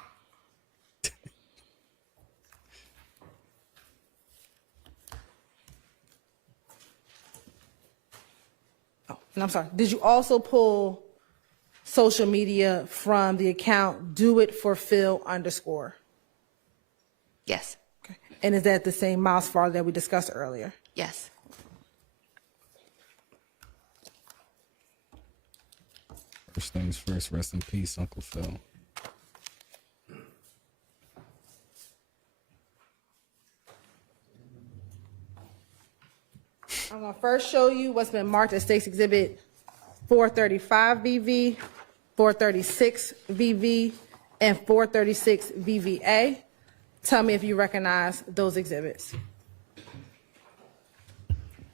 And I'm sorry, did you also pull social media from the account doitforphil_? Yes. Okay. And is that the same Miles Farley that we discussed earlier? Yes. First things first, rest in peace, Uncle Phil. I'm going to first show you what's been marked as State's Exhibit 435 VV, 436 VV, and 436 VVA. Tell me if you recognize those exhibits.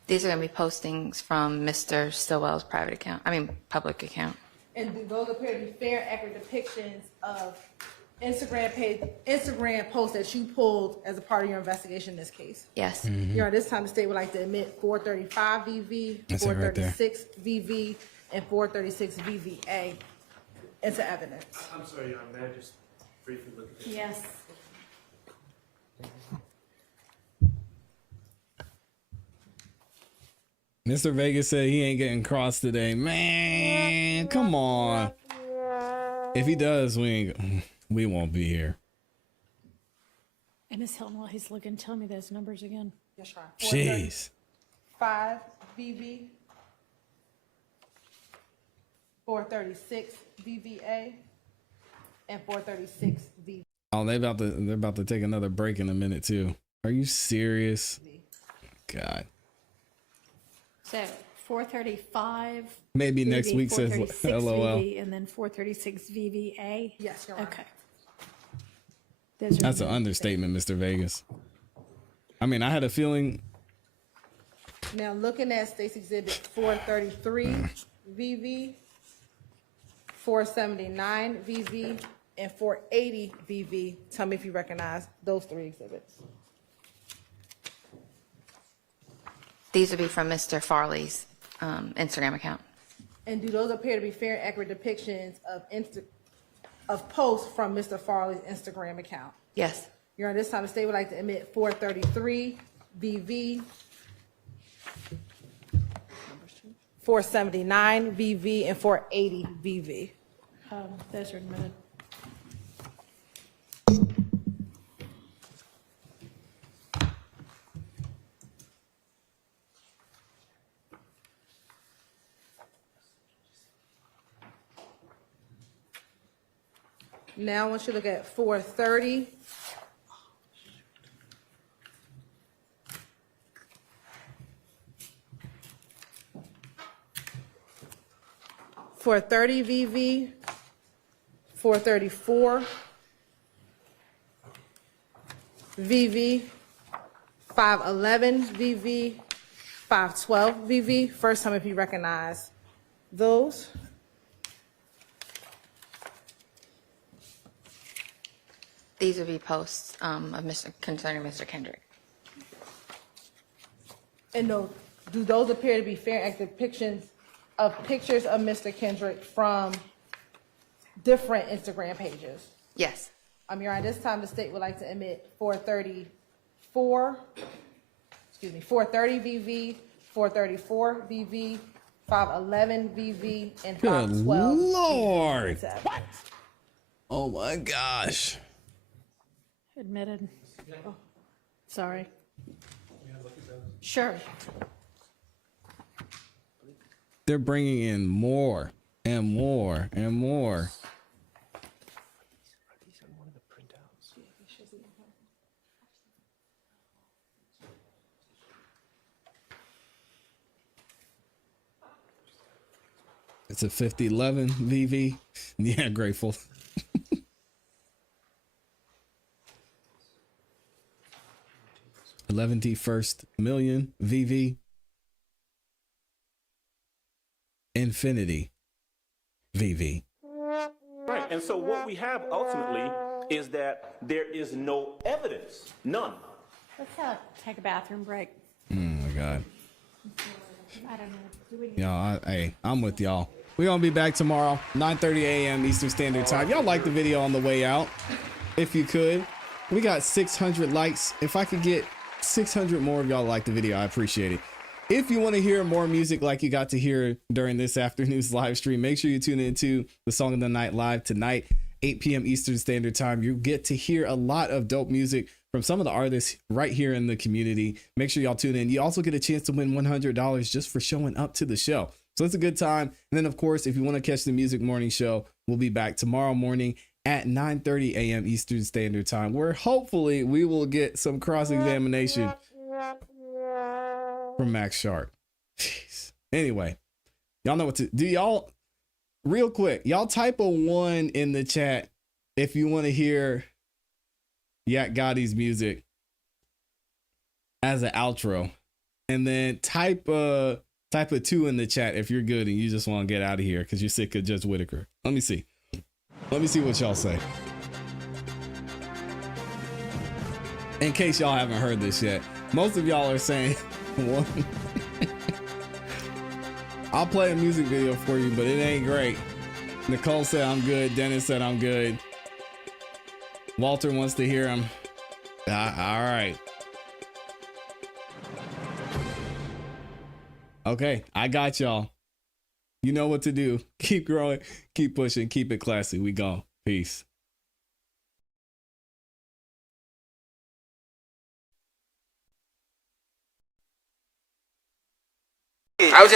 These are going to be postings from Mr. Stillwell's private account, public account. And do those appear to be fair, accurate depictions of Instagram posts that you pulled as a part of your investigation in this case? Yes. Your Honor, this time the state would like to admit 435 VV, That's it right there. 436 VV, and 436 VVA into evidence. I'm sorry, Your Honor, may I just briefly look at this? Yes. Mr. Vegas said he ain't getting crossed today. Man, come on. If he does, we won't be here. And Ms. Hilton, while he's looking, tell me those numbers again. Yes, Your Honor. Jeez. 435 VV, 436 VVA, and 436 VV. Oh, they're about to take another break in a minute too. Are you serious? God. So 435. Maybe VV, next week says 436 LOL. VV, and then 436 VVA. Yes, Your Honor. Okay. That's an understatement, Mr. Vegas. I mean, I had a feeling. Now, looking at State's Exhibit 433 VV, 479 VV, and 480 VV, tell me if you recognize those three exhibits. These would be from Mr. Farley's Instagram account. And do those appear to be fair and accurate depictions of posts from Mr. Farley's Instagram account? Yes. Your Honor, this time the state would like to admit 433 VV, 479 VV, and 480 VV. Those are admitted. Now, I want you to look at 430. For 30 VV, 434 VV, 511 VV, 512 VV. First time if you recognize those. These would be posts concerning Mr. Kendrick. And do those appear to be fair and accurate depictions of pictures of Mr. Kendrick from different Instagram pages? Yes. Your Honor, this time the state would like to admit 430 VV, 434 VV, 511 VV, and Good 512 Lord. VV. Oh my gosh. Admitted. Oh, sorry. Sure. They're bringing in more and more and more. It's a 5011 VV. Yeah, grateful. 11T first million VV. Infinity VV. Right, and so what we have ultimately is that there is no evidence, none. Let's take a bathroom break. Oh my God. I don't know. Do we need Y'all, hey, I'm with y'all. We're going to be back tomorrow, 9:30 a.m. Eastern Standard Time. Y'all like the video on the way out? If you could. We got 600 likes. If I could get 600 more of y'all like the video, I appreciate it. If you want to hear more music like you got to hear during this afternoon's live stream, make sure you tune into the Song of the Night live tonight, 8 p.m. Eastern Standard Time. You get to hear a lot of dope music from some of the artists right here in the community. Make sure y'all tune in. You also get a chance to win $100 just for showing up to the show. So it's a good time. And then, of course, if you want to catch the Music Morning Show, we'll be back tomorrow morning at 9:30 a.m. Eastern Standard Time, where hopefully we will get some cross-examination from Max Schardt. Jeez. Anyway, y'all know what to do. Y'all, real quick, y'all type a 1 in the chat if you want to hear Yak Gotti's music as an outro, and then type a 2 in the chat if you're good and you just want to get out of here because you're sick of Judge Whitaker. Let me see what y'all say. In case y'all haven't heard this yet, most of y'all are saying 1. I'll play a music video for you, but it ain't great. Nicole said I'm good. Dennis said I'm good. Walter wants to hear him. All right. Okay, I got y'all. You know what to do. Keep growing, keep pushing, keep it classy. We go. Peace. I was just